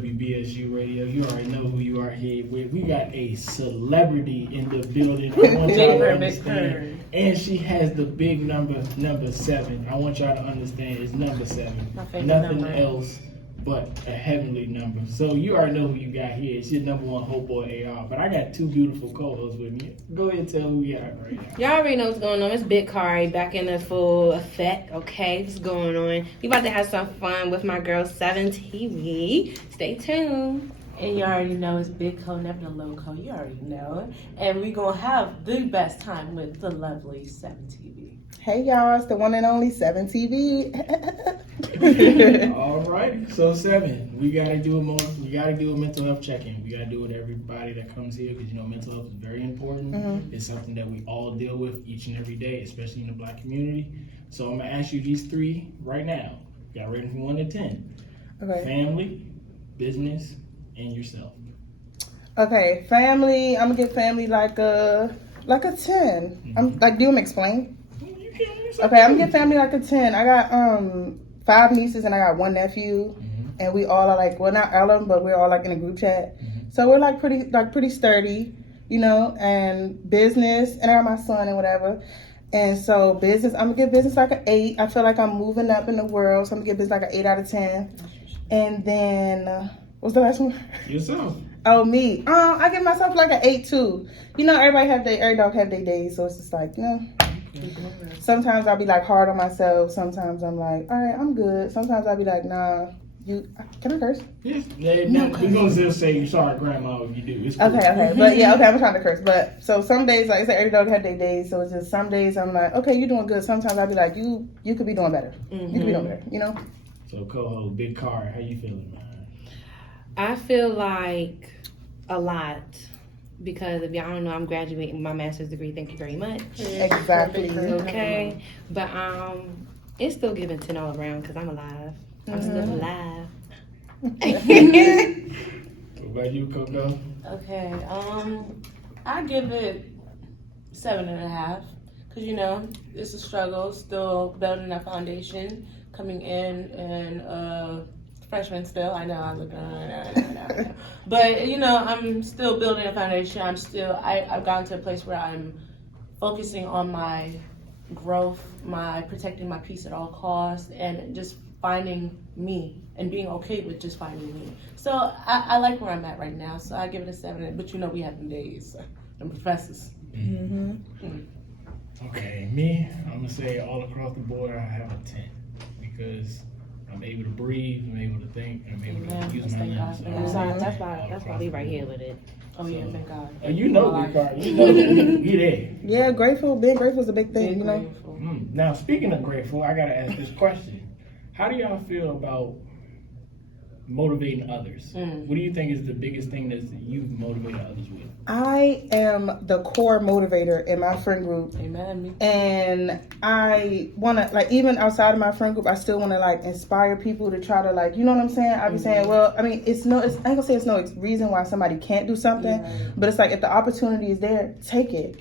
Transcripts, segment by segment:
WBSU Radio. You already know who you are here with. We got a celebrity in the building. I want y'all to understand. And she has the big number 7. I want y'all to understand it's number 7. Nothing number. Else but a heavenly number. So you already know who you got here. It's your number 1 hope boy AR. But I got 2 beautiful co-hosts with me. Go ahead and tell who we are right now. Y'all already know what's going on. It's Big Kari back in the full effect. Okay, what's going on? We about to have some fun with my girl SevynTV. Stay tuned. And you already know it's Big Co, never the low co. You already know. And we gonna have the best time with the lovely SevynTV. Hey y'all, it's the one and only SevynTV. All right, so 7, we gotta do a mental health check-in. We gotta do it with everybody that comes here because mental health is very important. Mm-hmm. It's something that we all deal with each and every day, especially in the Black community. So I'm gonna ask you these 3 right now. Got ready from 1 to 10. Okay. Family, business, and yourself. Okay, family. I'm gonna give family like a 10. Mm-hmm. I'm like, do you want me to explain? Okay, I'm gonna give family like a 10. I got 5 nieces and I got 1 nephew, and we all are like, well, not all of them, but we're all like in a group chat. So we're like pretty sturdy, and business, and I got my son and whatever. And so business, I'm gonna give business like an 8. I feel like I'm moving up in the world, so I'm gonna give business like an 8 out of 10. And then what's the last one? Yourself. Oh, me. I give myself like an 8 too. Every dog have their days, so it's just like, sometimes I'll be like hard on myself. Sometimes I'm like, all right, I'm good. Sometimes I'll be like, nah, can I curse? Yes. We're gonna just say you sorry, grandma, if you do. It's cool. Okay. But yeah, okay, I'm trying to curse. But so some days, like I said, every dog had their days. So it's just some days I'm like, okay, you're doing good. Sometimes I'll be like, you could be doing better. Mm-hmm. You could be doing better, So co-host, Big Car, how you feeling, man? I feel like a lot. Because if y'all don't know, I'm graduating my master's degree. Thank you very much. Exactly. Okay. But it's still giving 10 all around because I'm alive. I'm still alive. What about you, Coco? Okay. I give it 7.5 because it's a struggle. Still building that foundation. Coming in and freshman still. I know I look. But I'm still building a foundation. I've gotten to a place where I'm focusing on my growth, my protecting my peace at all costs, and just finding me and being okay with just finding me. So I like where I'm at right now. So I give it a 7. But we have them days, them professors. Mm-hmm. Okay, me, I'm gonna say all across the board I have a 10 because I'm able to breathe, I'm able to think, I'm able to use my limbs. That's why we right here with it. Oh yeah, thank God. You know we there. Yeah, being grateful is a big thing, Grateful. Now, speaking of grateful, I gotta ask this question. How do y'all feel about motivating others? What do you think is the biggest thing that you've motivated others with? I am the core motivator in my friend group. Amen. And I want to, even outside of my friend group, I still want to, inspire people to try to, you know what I'm saying? I be saying, well, I mean, I ain't going to say it's no reason why somebody can't do something, but it's if the opportunity is there, take it.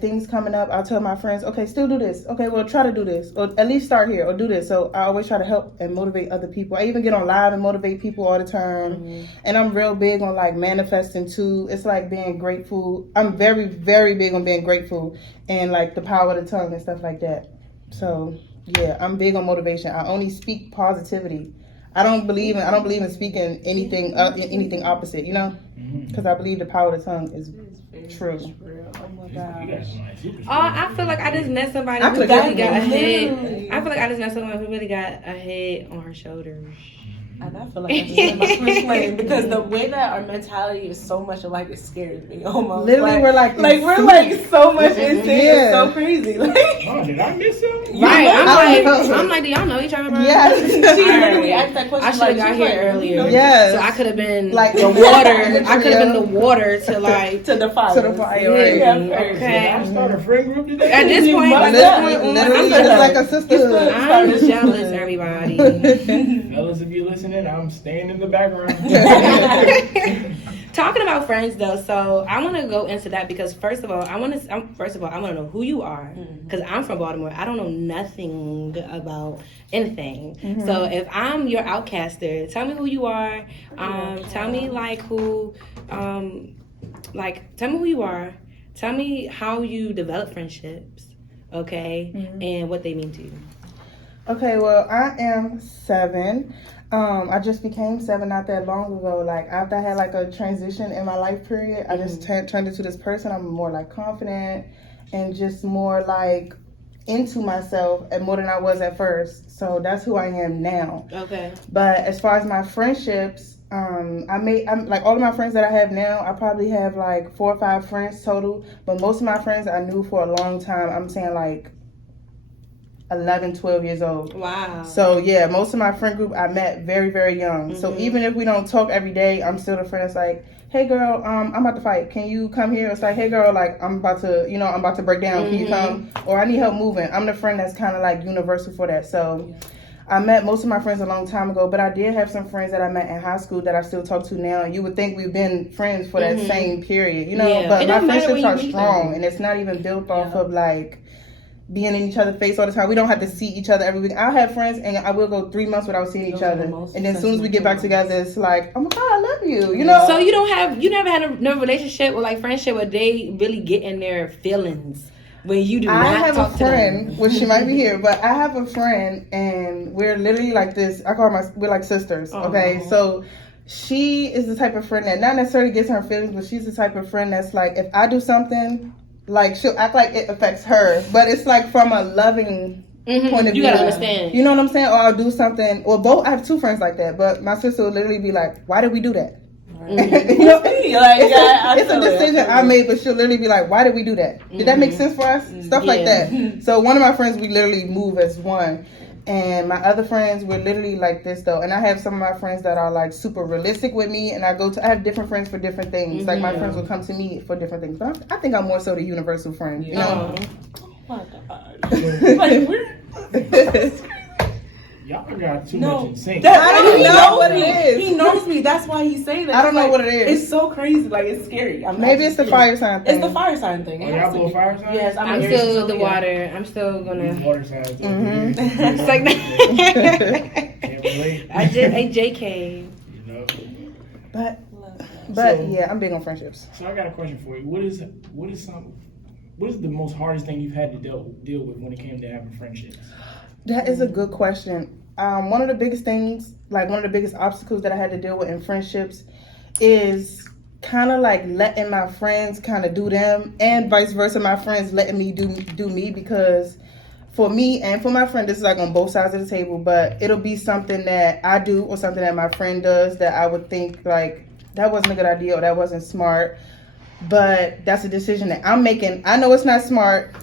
Things coming up, I'll tell my friends, okay, still do this. Okay, well, try to do this. Or at least start here or do this. So I always try to help and motivate other people. I even get on live and motivate people all the time. And I'm real big on, manifesting, too. It's being grateful. I'm very, very big on being grateful and, the power of the tongue and stuff like that. So, yeah, I'm big on motivation. I only speak positivity. I don't believe in speaking anything opposite, because I believe the power of the tongue is true. Oh my gosh. I feel like I just met somebody who really got a head. I feel like I just met someone who really got a head on her shoulders. And I feel like I just in my switch lane because the way that our mentality is so much alike, it scares me almost. Literally, we're so much in sync. It's so crazy. Oh, did I miss something? Right. I'm like, do y'all know each other? Yes. She literally asked that question. I should have got here earlier. Yes. So I could have been the water. I could have been the water to to the fire. To the fire. Right. Yeah, okay. I start a friend group today. At this point, literally, it's like a sisterhood. I'm jealous, everybody. Fellas, if you're listening, I'm staying in the background. Talking about friends though, so I want to go into that because first of all, I want to know who you are because I'm from Baltimore. I don't know nothing about anything. So if I'm your outcaster, tell me who you are. Tell me tell me who you are. Tell me how you develop friendships, okay, and what they mean to you. Okay, well, I am Sevyn. I just became Sevyn not that long ago. Like after I had like a transition in my life period, I just turned into this person. I'm more like confident and just more like into myself and more than I was at first. So that's who I am now. Okay. But as far as my friendships, I'm like all of my friends that I have now, I probably have like 4 or 5 friends total. But most of my friends I knew for a long time. I'm saying like 11, 12 years old. Wow. So yeah, most of my friend group I met very, very young. So even if we don't talk every day, I'm still the friend that's like, hey girl, I'm about to fight. Can you come here? It's like, hey girl, like I'm about to break down. Can you come? Or I need help moving. I'm the friend that's kind of like universal for that. So I met most of my friends a long time ago, but I did have some friends that I met in high school that I still talk to now. And you would think we've been friends for that same period, you know, but my friendships are strong and it's not even built off of like being in each other's face all the time. We don't have to see each other every week. I'll have friends and I will go 3 months without seeing each other. And then as soon as we get back together, it's like, oh my God, I love you, you know? So you never had no relationship or like friendship where they really get in their feelings when you do not talk to them? I have a friend, well, she might be here, but I have a friend and we're literally like this. We're like sisters, okay? So she is the type of friend that not necessarily gets her feelings, but she's the type of friend that's like, if I do something, like she'll act like it affects her, but it's like from a loving point of view. You gotta understand. You know what I'm saying? Or I'll do something. Well, both. I have 2 friends like that, but my sister will literally be like, "Why did we do that?" You know, it's a decision I made, but she'll literally be like, "Why did we do that? Did that make sense for us?" Stuff like that. So one of my friends, we literally move as one. And my other friends, we're literally like this though. And I have some of my friends that are like super realistic with me. And I have different friends for different things. Like my friends will come to me for different things. But I think I'm more so the universal friend. You know? Oh my God. Like we're... Y'all got too much in sync. I don't know what it is. He knows me. That's why he's saying that. I don't know what it is. It's so crazy. Like, it's scary. Maybe it's the fire sign thing. It's the fire sign thing. Oh, y'all both fire signs? Yes, I'm still the water. I'm still gonna. Water signs. It's like that. Can't relate. I JK. You know. But So- yeah, I'm big on friendships. So I got a question for you. What is the most hardest thing you've had to deal with when it came to having friendships? That is a good question. One of the biggest things, like one of the biggest obstacles that I had to deal with in friendships is kind of like letting my friends kind of do them and vice versa, my friends letting me do me, because for me and for my friend, this is like on both sides of the table, but it'll be something that I do or something that my friend does that I would think like that wasn't a good idea or that wasn't smart, but that's a decision that I'm making. I know it's not smart.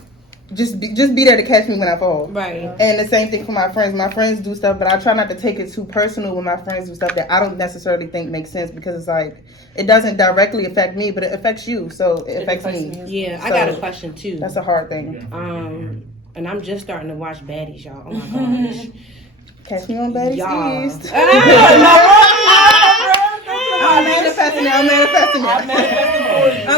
Just be there to catch me when I fall. Right. And the same thing for my friends. My friends do stuff, but I try not to take it too personal when my friends do stuff that I don't necessarily think makes sense, because it's like, it doesn't directly affect me, but it affects you. So it affects me. Yeah, I So got a question too. That's a hard thing. And I'm just starting to watch baddies, y'all. Oh my gosh. Catch me on Baddies Y'all. East. I'm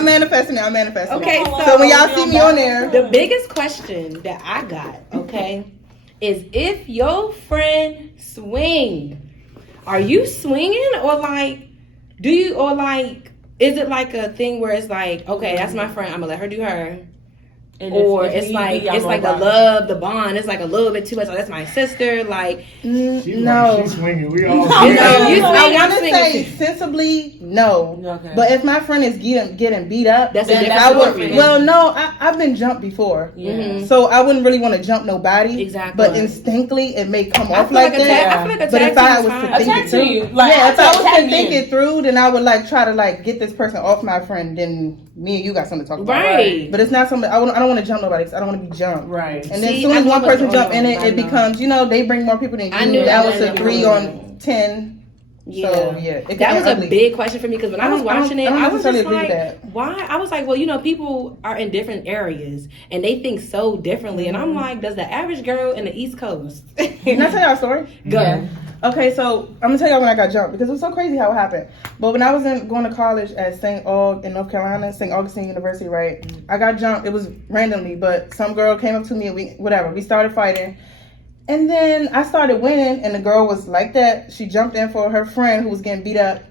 manifesting it. Okay, So when y'all see me on there, the biggest question that I got, okay, is if your friend swing, are you swinging or like, is it like a thing where it's like, okay, that's my friend, I'm gonna let her do her. Or it's like the love, the bond. It's like a little bit too much. Like, that's my sister. Like, no. She's swinging. We all. I want to say sensibly, no. Okay. But if my friend is getting beat up, That's then a different I would. story. Well, no, I've been jumped before. Yeah. So I wouldn't really want to jump nobody. Exactly. But instinctly, it may come off feel like like a that. tag- I feel like a But tag if I team was is to fine. think it through, if I was to think it through, then I would like try to like get this person off my friend. Then me and you got something to talk about. Right. But it's not something I don't want to jump nobody, because I don't want to be jumped. Right. And then as soon as one person jump in it, it becomes, they bring more people than you. I knew that that was a was 3 on 10. Yeah. So, yeah. That was a big question for me, because when I was watching it, I was just like, that. why? I was like, well, people are in different areas and they think so differently. And I'm like, does the average girl in the East Coast? Can I tell y'all a story? Go. Yeah. Okay, so I'm gonna tell y'all when I got jumped because it was so crazy how it happened. But when I was going to college at St. Aug in North Carolina, St. Augustine University, right? I got jumped. It was randomly, but some girl came up to me and we started fighting. And then I started winning, and the girl was like that. She jumped in for her friend who was getting beat up.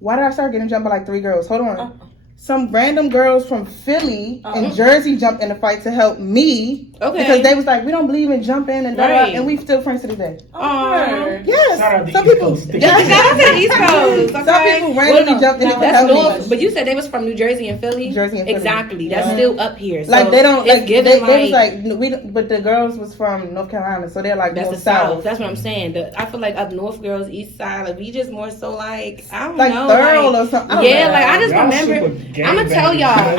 Why did I start getting jumped by like 3 girls? Hold on. Some random girls from Philly and Jersey jumped in the fight to help me. Okay. Because they was like, we don't believe in jumping and Right. and we still friends to this day. Shout out Yes. to Some East people. Coast. Shout out to the East Coast. Okay? Some people randomly jumped in to That's help North, me. but you said they was from New Jersey and Philly. Jersey and Philly. Exactly. That's Yeah. still up here. So Like they don't it's like given they was like we don't, but the girls was from North Carolina, so they're like that's more the South. south. That's what I'm saying. I feel like up north girls, east side, like we just more so like I don't Like know, thorough like, or something. I don't yeah, know. like I just Y'all remember. super gang I'm gonna tell bangers. y'all.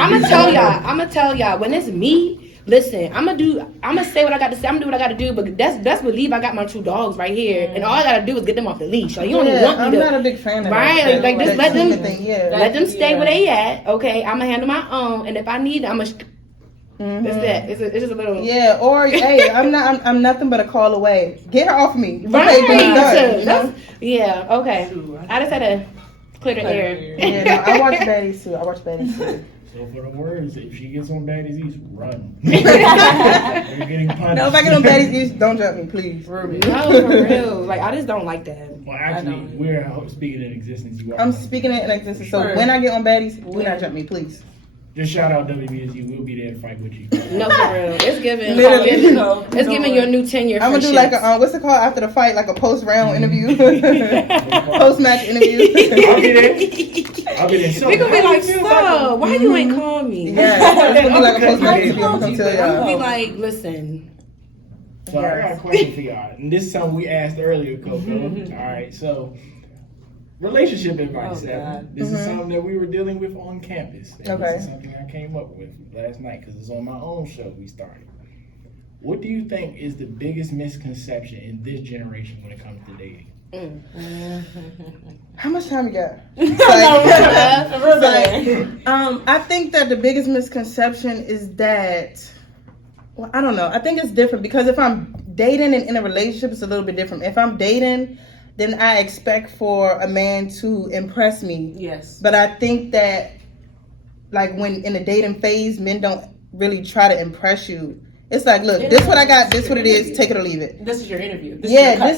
I'm gonna tell y'all. When it's me, listen. I'm gonna say what I got to say. I'm gonna do what I got to do. But that's believe I got my 2 dogs right here, and all I gotta do is get them off the leash. Like you don't even want me I'm to. not a big fan of Right, that. like just let them Yeah. let them stay where they at. Okay, I'm gonna handle my own, and if I need, I'm gonna. That's that. It's just a little. Yeah, or hey, I'm nothing but a call away. Get her off me. Right. Okay, then done, you know? Yeah. Okay. I just had to clear the air. Yeah, no, I watch baddies too. So for the words, if she gets on Baddies East, run. You're getting punished. No, if I get on baddies, East, don't jump me, please. No, for real. Like I just don't like that. Well, actually, we're speaking in existence. You are. I'm speaking it in existence. So Sure. when I get on baddies, do not jump me, please. Just shout out WBSU. We'll be there to fight with you. No, for real. It's giving. Literally. It's giving your new tenure. I'm gonna do like a what's it called after the fight, like a post round interview, post match interview. I'll be there. I'll be there. So, We gonna be how like, you feel about so why you ain't call me? Yeah, it's gonna be like a post match Okay. interview. I'm gonna tell I'm gonna be y'all. like, listen. So I got a question for y'all, and this is something we asked earlier, Coco. All right, so relationship advice. Oh, God. This is something that we were dealing with on campus. And Okay. This is something I came up with last night because it's on my own show we started. What do you think is the biggest misconception in this generation when it comes to dating? How much time you got? I think that the biggest misconception is that, well, I don't know. I think it's different because if I'm dating and in a relationship, it's a little bit different. If I'm dating, then I expect for a man to impress me. Yes. But I think that, like, when in the dating phase, men don't really try to impress you. It's like, look, this is what I got, this is what it is, take it or leave it. This is your interview. This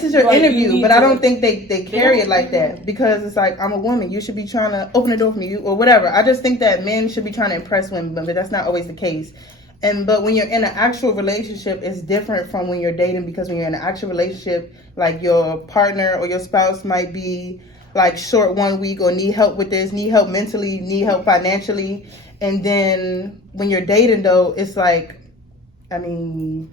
Is your Like, you interview, need but I to- don't think they carry it like that because it's like, I'm a woman, you should be trying to open the door for me or whatever. I just think that men should be trying to impress women, but that's not always the case. But when you're in an actual relationship, it's different from when you're dating because when you're in an actual relationship, like your partner or your spouse might be like short 1 week or need help with this, need help mentally, need help financially. And then when you're dating though, it's like, I mean,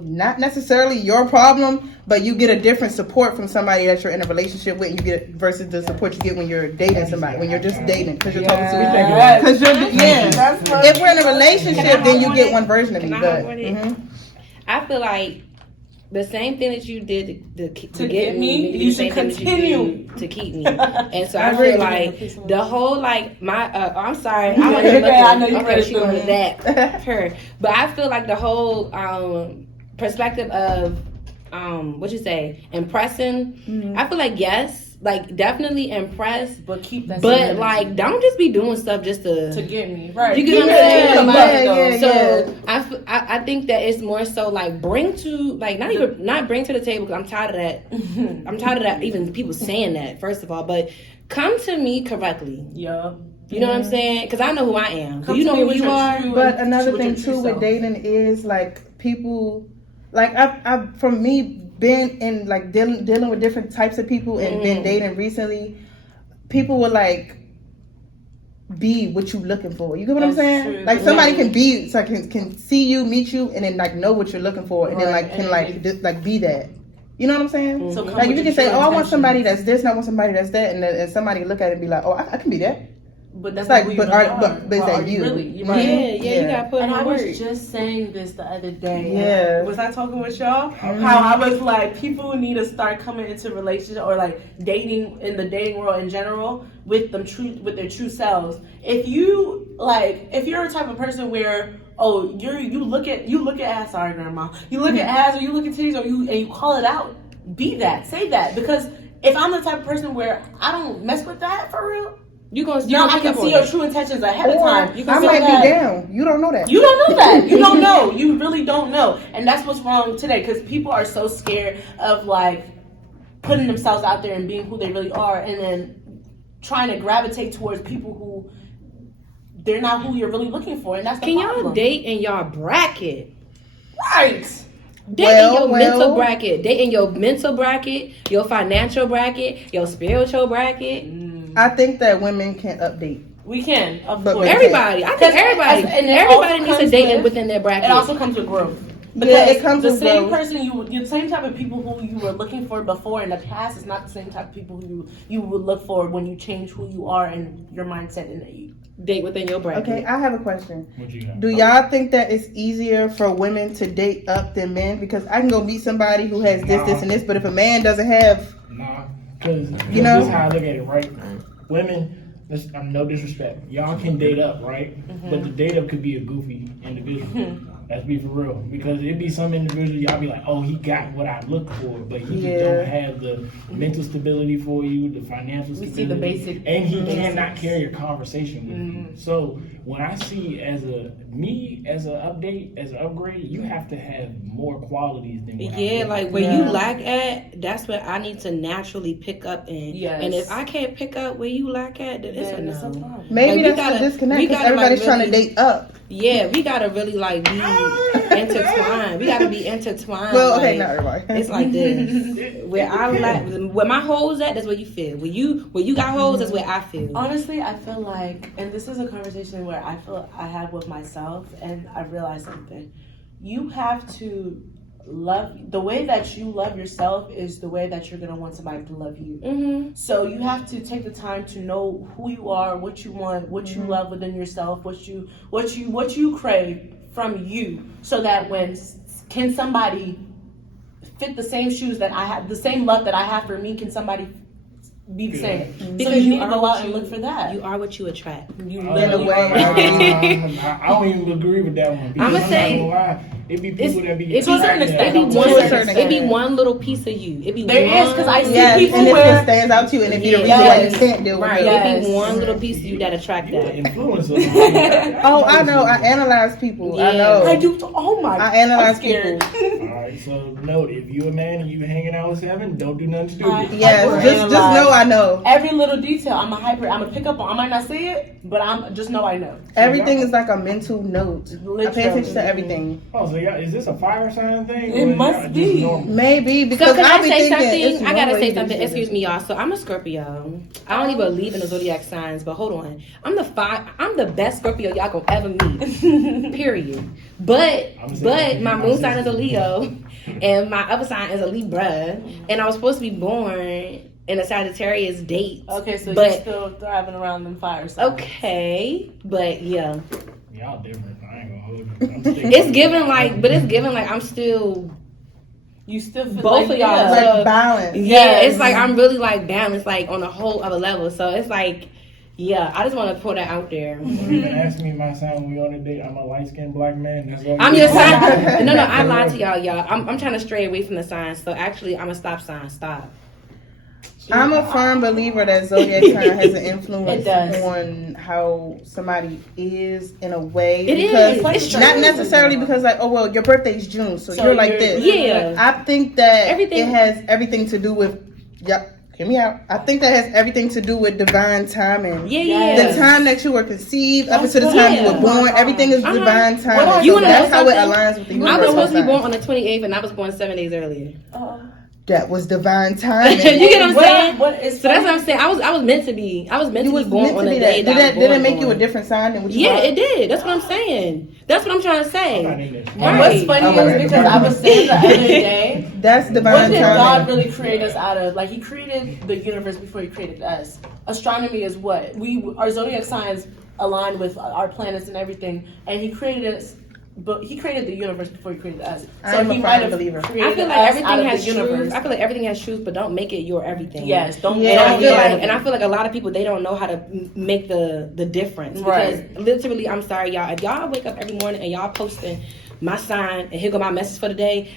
not necessarily your problem, but you get a different support from somebody that you're in a relationship with, and you get versus the support you get when you're dating somebody, when you're just dating, because you're talking to because you're If we're in a relationship, then you get one version of me. But I feel like the same thing that you did to get get me, me, you the same should thing that continue. do to keep me. And so I agree. feel like the whole like my I'm sorry, I want to look Okay, I know at you okay, ready she for wanted me. that her, but I feel like the whole perspective of what you say impressing. I feel like yes, like definitely impress, But keep that. but same like energy don't just be doing stuff just to get me right. You get what I'm saying? Yeah, So I think that it's more so like bring to like not bring to the table because I'm tired of that. I'm tired of that even people saying that first of all, but come to me correctly. Yeah. You know what I'm saying? Because I know who I am. Come You to know me who with you your are. true- But another with thing your true too with self. dating is like people, like I've from me been in like dealing with different types of people and been dating recently. People will like be what you looking for. You get what I'm That's saying? true. Like somebody can be, so can see you, meet you, and then like know what you're looking for, and then Right, like can and like like be that. You know what I'm saying? So come Like with if you your can say, true oh, I want somebody intentions. that's this, and I want somebody that's that, and somebody look at it and be like, oh, I can be that. But that's It's like, not who but you are are. but is Or that are you? really? You Right. right. Yeah, you gotta put in And I the was work. just saying this the other day. Yeah. Was I talking with y'all? How I was like, people need to start coming into relationship or like dating in the dating world in general with their true selves. If you're a type of person where you look at ass, sorry grandma, you look at ass or you look at titties and you call it out. be that. Say that. Because if I'm the type of person where I don't mess with that for real, now I can see your true intentions ahead of time. I might be down. You don't know that. You don't know that. You don't know. You really don't know. And that's what's wrong today, because people are so scared of like putting themselves out there and being who they really are, and then trying to gravitate towards people who they're not who you're really looking for. And that's the problem. Can y'all date in y'all bracket? Right. Date in your mental bracket. Date in your mental bracket, your financial bracket, your spiritual bracket. I think that women can update. We can, of But course. Everybody. I think everybody needs to date within their bracket. It also comes with growth. Because Yeah, it comes the with same growth. person the same type of people who you were looking for before in the past is not the same type of people who you would look for when you change who you are and your mindset and you date within your bracket. Okay, I have a question. What you got? Do y'all think that it's easier for women to date up than men? Because I can go meet somebody who has this, and this, but if a man doesn't have, Nah, because You know? this is how I look at it, right? Women, I'm no disrespect, y'all can date up, right? But the date up could be a goofy individual. Let's be for real, because it'd be some individual y'all be like, oh, he got what I look for, but he just don't have the mental stability for you, the financial stability. We see the basic, and he cannot carry a conversation with you. So when I see as an upgrade, you have to have more qualities than what Yeah, like where you lack at, that's where I need to naturally pick up in. Yes. And if I can't pick up where you lack at, then it's a no. maybe Like, that's the disconnect. Because everybody's trying to date up. Yeah, we gotta really like be intertwined. We gotta be intertwined. Well, okay, like, not everybody. It's like this. Where I lack, where my hoes at, that's where you feel. Where you got hoes, that's where I feel. Honestly, I feel like, and this is a conversation where I feel I had with myself, and I realized something. You have to the way that you love yourself is the way that you're going to want somebody to love you. Mm-hmm. So you have to take the time to know who you are, what you want, what you love within yourself, what you crave from you, so that can somebody fit the same shoes that I have, the same love that I have for me, can somebody be the same? Because so you need to go out and look for that. You are what you attract. You In a literally way, I don't even agree with that one. I'ma say- not gonna lie, it be people that be It's to a certain extent. It be one little piece of you. It be There one, is, because I see Yes, people and if where it stands out to you, and if you're the Yeah. reason why you can't deal with right. it. Yes. It be one little piece of you that attract You're that. an influencer. Oh, I know. I analyze people. I Yeah. know. I do. Oh my! I analyze I'm scared. people. Alright, so note, if you a man and you hanging out with Seven, don't do nothing stupid. Yes, just know I know. Every little detail. I'm a pick up on. I might not say it, but just know I know. Everything is like a mental note. I pay Literally. attention to everything. Oh, so y'all, is this a fire sign thing? It or is must y'all just be. normal? Maybe So because can I I be say thinking it's something? I gotta one way say to do something. shit. Excuse me, y'all. So I'm a Scorpio. I don't even believe in the zodiac signs, but hold on. I'm the best Scorpio y'all gonna ever meet. Period. But my moon sign is a Leo, and my other sign is a Libra, and I was supposed to be born in a Sagittarius date. Okay, so But- you're still thriving around them fire signs. Okay, but yeah, Y'all different. I ain't gonna hold you. I'm sticking it's with given it. like I'm still. You still feel Both of y'all. yeah. Like balance. Yeah, it's like I'm really like balanced, like on a whole other level. So it's like, yeah, I just want to put that out there. Don't even ask me my sign when we on a date. I'm a light skinned black man. That's all. I'm your sign. No, I lied to y'all. I'm trying to stray away from the signs. So actually, I'm a stop sign. Stop. I'm a firm believer that zodiac sign has an influence It does. on how somebody is in a way. It because is. It's not true. necessarily because like, oh well, your birthday's June, so you're like this. Yeah. I think that Everything- it has everything to do with. Yep. Hear me out. I think that has everything to do with divine timing. Yeah. The time that you were conceived up until the Yeah. time you were born, everything is Uh-huh. divine timing. You So wanna that's know how it something? aligns with the universe. I was supposed to be born sometimes. on the 28th, and I was born 7 days earlier. That was divine timing. You get what I'm saying? What is So that's what I'm saying. I was meant to be. I was meant You to was be born meant on to the be day that. that I was Did it born make you a on. different sign than what you Yeah, are? it did. That's what I'm saying. That's what I'm trying to say. I'm not in this. And what's funny is because I was saying the other day, That's what divine did God timing. really create us out of? Like, He created the universe before He created us. Astronomy is what our zodiac signs align with our planets and everything, and He created us. But He created the universe before He created us. I am a He firm might have believer. created I feel like us out everything of has the universe. truth. I feel like everything has truth, but don't make it your everything. Yes, don't. Yeah, And I don't feel get like, it. and I feel like a lot of people, they don't know how to make the difference. Because Right. literally, I'm sorry, y'all. If y'all wake up every morning and y'all posting my sign and here go my message for the day,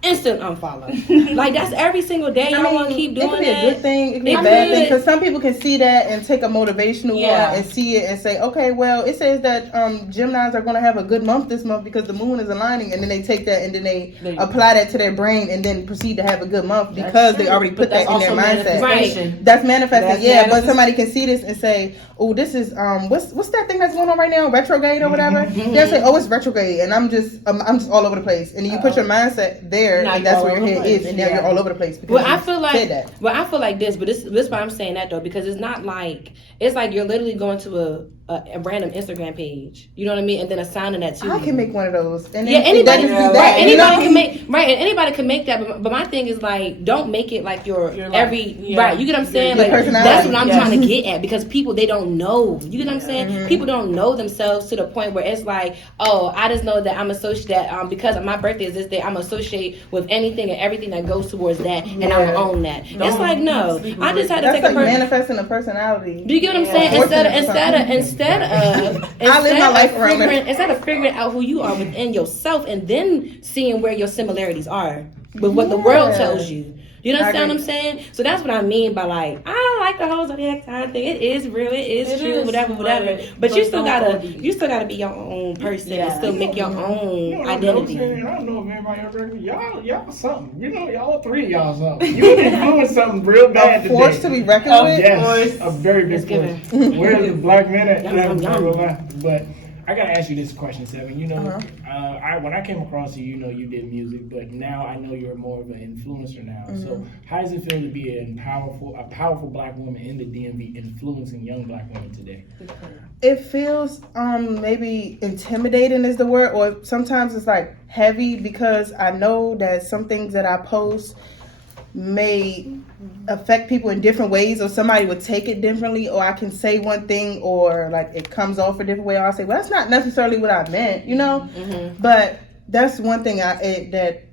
instant unfollow. Like that's every single day. Y'all want to keep doing it could be that. a good thing. It could be It a bad thing could. because some people can see that and take a motivational Yeah. one and see it and say, okay, well, it says that Geminis are going to have a good month this month because the moon is aligning, and then they take that and then they apply that to their brain and then proceed to have a good month because they already put that in their mindset. Right. That's manifesting. That's Yeah, but somebody can see this and say, oh, this is what's that thing that's going on right now, retrograde or whatever. They'll say, oh, it's retrograde, and I'm just all over the place, and then you put your mindset there, Now and you're that's all where your over the head place. is, and now you're all over the place. Because Well, I you feel said that. like this, but this is why I'm saying that though, because it's not like it's like you're literally going to a random Instagram page, you know what I mean, and then assigning that to I you. can make one of those, and Yeah, then anybody, that just be right? that, you know what I Anybody can mean? make and anybody can make that. But my thing is like, don't make it like your Your life. every Yeah. right. You get what I'm saying? Your Like personality. that's what I'm Yes. trying to get at because people they don't know. You get what I'm saying? Mm-hmm. People don't know themselves to the point where it's like, oh, I just know that I'm associated that because my birthday is this day, I'm associated with anything and everything that goes towards that, and I'm Yeah. gonna own that. It's like no, I just had to That's take like a person. manifesting a personality. Do you get what I'm Yeah. saying? Fortunate Instead of I live my life around it. instead of figuring out who you are within yourself and then seeing where your similarities are with what the world Yeah. tells you. You understand I what I'm saying? So that's what I mean by like I like the whole zodiac sign thing. It is real. It is true. is, Whatever. but But you still don't gotta overdo it. you still gotta be your own person and Yeah. still make your You know own what I'm identity. noticing? I don't know if everybody else agree. Y'all something. You know, y'all three of y'all something. You influenced something real bad A force today. to be reckoned with. Yes, a very big Let's give it. force. Where's the black man at? Yum, yum, yum. But I gotta ask you this question, Sevyn. You know, Uh-huh. when I came across you, you know, you did music, but now I know you're more of an influencer now. So how does it feel to be a powerful black woman in the DMV influencing young black women today? It feels maybe intimidating is the word, or sometimes it's like heavy because I know that some things that I post may affect people in different ways, or somebody would take it differently, or I can say one thing or like it comes off a different way, or I'll say, well, that's not necessarily what I meant, you know. But that's one thing that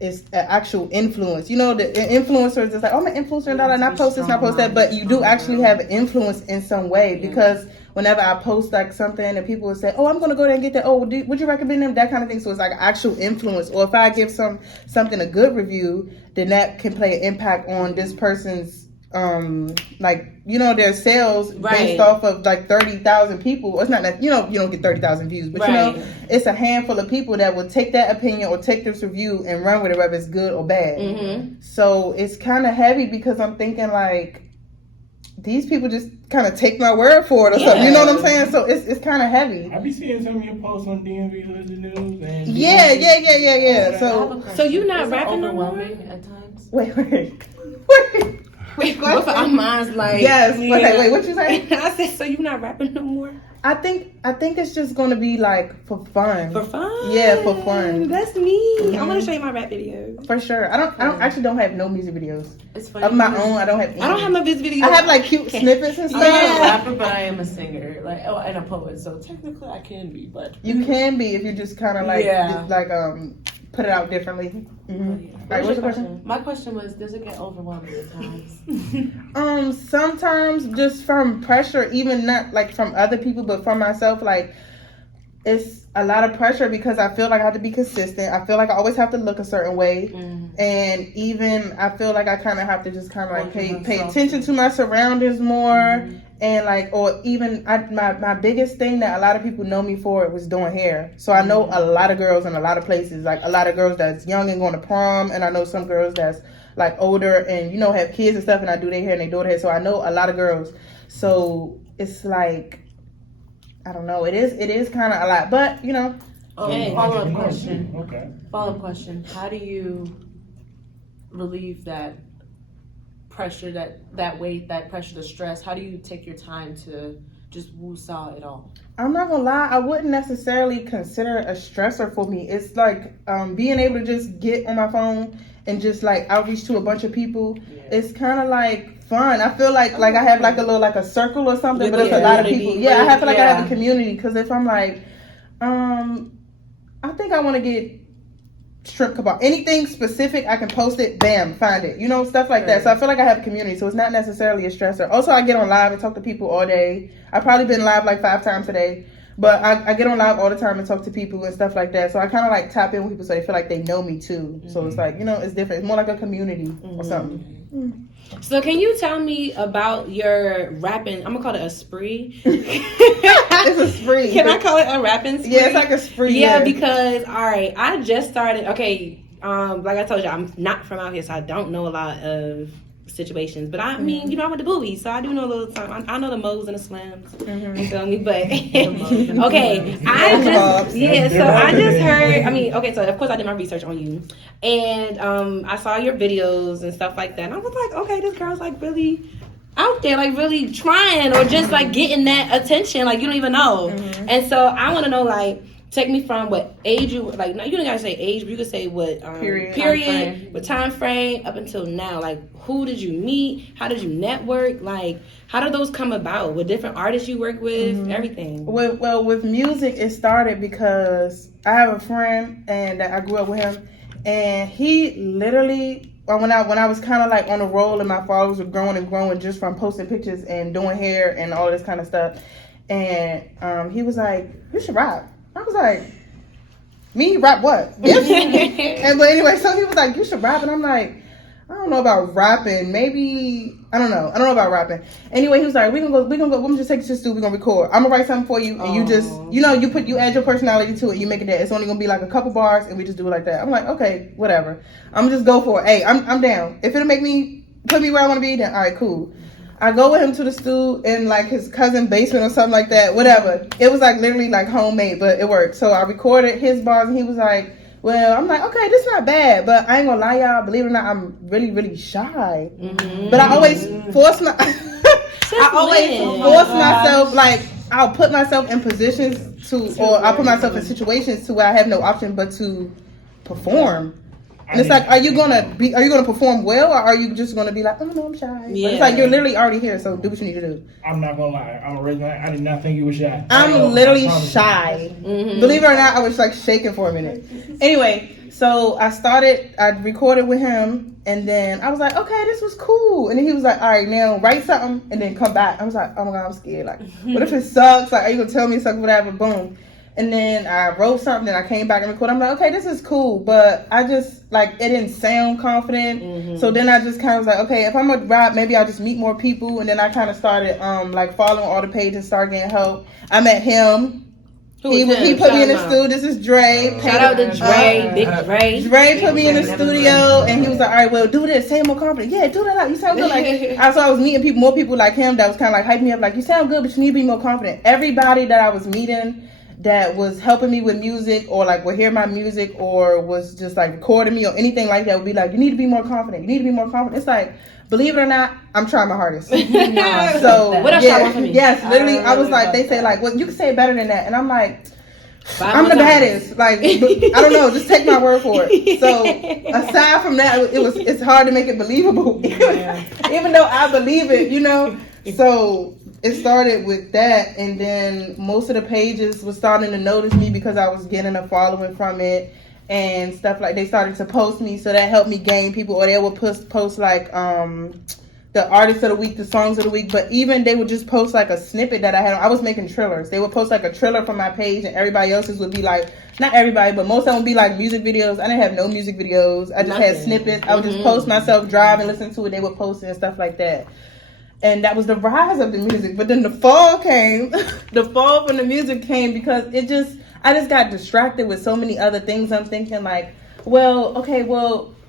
is an actual influence. You know, the influencers is like, oh, I'm an influencer and I post this and I post that, but you do actually have an influence in some way because whenever I post like something and people would say, oh, I'm gonna go there and get that. Oh, would you recommend them? That kind of thing. So it's like actual influence. Or if I give something a good review, then that can play an impact on this person's like, you know, their sales based off of like 30,000 people. Or it's not that, you know, you don't get 30,000 views, but you know, it's a handful of people that will take that opinion or take this review and run with it, whether it's good or bad. So it's kind of heavy because I'm thinking like, these people just kind of take my word for it or something. You know what I'm saying? So it's kind of heavy. I be seeing some of your posts on DMV Hood the News. And Yeah. So you not Is it rapping no more? overwhelming at times? Wait, Both of our minds like yes. Okay, wait, what you say? I said, so you not rapping no more? I think it's just gonna be like for fun. For fun? Yeah, for fun. That's me. I'm gonna show you my rap video. For sure. I don't have no music videos It's funny. of my own. I don't have any. I don't have no music video. I have like cute snippets and I'm not a stuff. rapper, but I am a singer, like and a poet. So technically, I can be, but You can be if you just kind of like Yeah. put it out differently. Alright, what's your question? My question was, does it get overwhelming at times? Sometimes just from pressure, even not like from other people, but from myself, like it's a lot of pressure because I feel like I have to be consistent. I feel like I always have to look a certain way, and even I feel like I kind of have to just kind of like pay attention to my surroundings more, and like, or even my biggest thing that a lot of people know me for was doing hair. So I know a lot of girls in a lot of places, like a lot of girls that's young and going to prom, and I know some girls that's like older and you know have kids and stuff, and I do their hair and they do their hair. So I know a lot of girls. So it's like, I don't know. It is kind of a lot, but you know. Follow-up question. Okay. Follow-up question. How do you relieve that pressure, that weight, that pressure, the stress? How do you take your time to just woo-saw it all? I'm not gonna lie, I wouldn't necessarily consider it a stressor for me. It's like being able to just get on my phone and just like outreach to a bunch of people. It's kind of like fun. I feel like I have like a little like a circle or something, but it's a lot of people. Yeah, I feel like I have a community because if I'm like, I think I want to get shrimp kebab. Anything specific, I can post it, bam, find it. You know, stuff like that. So I feel like I have a community, so it's not necessarily a stressor. Also, I get on live and talk to people all day. I've probably been live like 5 times today. But I get on live all the time and talk to people and stuff like that. So I kind of like tap in with people so they feel like they know me too. So it's like, it's different. It's more like a community or something. So can you tell me about your rapping? I'm gonna call it a spree. It's a spree. Can I call it a rapping spree? Yeah, it's like a spree. Yeah, because I just started. Okay, like I told you, I'm not from out here, so I don't know a lot of situations. But I mean, I went to Bowie, so I do know a little time. I know the mo's and the slams. You feel me? But okay, so I just heard. I mean, okay, so of course I did my research on you, and I saw your videos and stuff like that, and I was like, okay, this girl's like really out there, like really trying, or just like getting that attention, like you don't even know. And so I want to know, like, take me from what age you like. No, you don't gotta say age, but you could say what period, what time frame up until now. Like, who did you meet? How did you network? Like, how did those come about? With different artists you work with, everything. With music, it started because I have a friend and I grew up with him, and he literally. When I was kind of like on a roll and my followers were growing and growing just from posting pictures and doing hair and all this kind of stuff, and he was like, "You should rap." I was like, "Me rap what?" And but anyway, so he was like, "You should rap," and I'm like, "I don't know about rapping. Maybe I don't know about rapping." Anyway, he was like, "We gonna go. We're gonna just take it to the studio. We're gonna record. I'm gonna write something for you, and you just, you add your personality to it. You make it that. It's only gonna be like a couple bars, and we just do it like that." I'm like, "Okay, whatever. I'm just go for it. Hey, I'm down. If it'll put me where I want to be, then all right, cool." I go with him to the studio in like his cousin's basement or something like that. Whatever. It was like literally like homemade, but it worked. So I recorded his bars, and he was like, "Well," I'm like, "Okay, this not bad, but I ain't gonna lie, y'all. Believe it or not, I'm really, really shy." But I always force myself. Like, I'll put myself in positions or I'll put myself in situations to where I have no option but to perform. And it's like, are you gonna perform well, or are you just gonna be like, "Oh no, I'm shy"? Yeah. But it's like, you're literally already here, so do what you need to do. I'm not gonna lie, I did not think you were shy. I'm literally shy. Believe it or not, I was like shaking for a minute. Anyway, so I recorded with him, and then I was like, "Okay, this was cool." And then he was like, "All right, now write something and then come back." I was like, "Oh my God, I'm scared. Like, what if it sucks? Like, are you gonna tell me it sucks? Whatever." Boom. And then I wrote something, and I came back and recorded. I'm like, "Okay, this is cool," but I just, like, it didn't sound confident. So then I just kind of was like, "Okay, if I'm gonna rap, maybe I'll just meet more people." And then I kind of started, like, following all the pages, started getting help. I met him. He put me in the studio. This is Dre. Shout out to Dre, Big Dre. Dre put me in the studio, and he was like, "All right, well, do this. Say it more confident. Yeah, do that. You sound good." Like, so I was meeting more people like him that was kind of like hyping me up. Like, "You sound good, but you need to be more confident." Everybody that I was meeting that was helping me with music, or like would hear my music, or was just like recording me or anything like that, would be like, "You need to be more confident. You need to be more confident." It's like, believe it or not, I'm trying my hardest. So what else y'all want from me? Yes, literally, I was like, they say like, "Well, you can say it better than that," and I'm like, I'm the baddest. Like, I don't know, just take my word for it. So aside from that, it's hard to make it believable, even though I believe it, So it started with that, and then most of the pages were starting to notice me because I was getting a following from it and stuff. Like, they started to post me, so that helped me gain people. Or they would post like the artists of the week, the songs of the week. But even they would just post like a snippet that I had. I was making trailers. They would post like a trailer from my page, and everybody else's would be like, not everybody, but most of them would be like music videos. I didn't have no music videos. I just had snippets. I would just post myself drive and listen to it. They would post it and stuff like that. And that was the rise of the music. But then the fall came. The fall from the music came because I just got distracted with so many other things. I'm thinking like,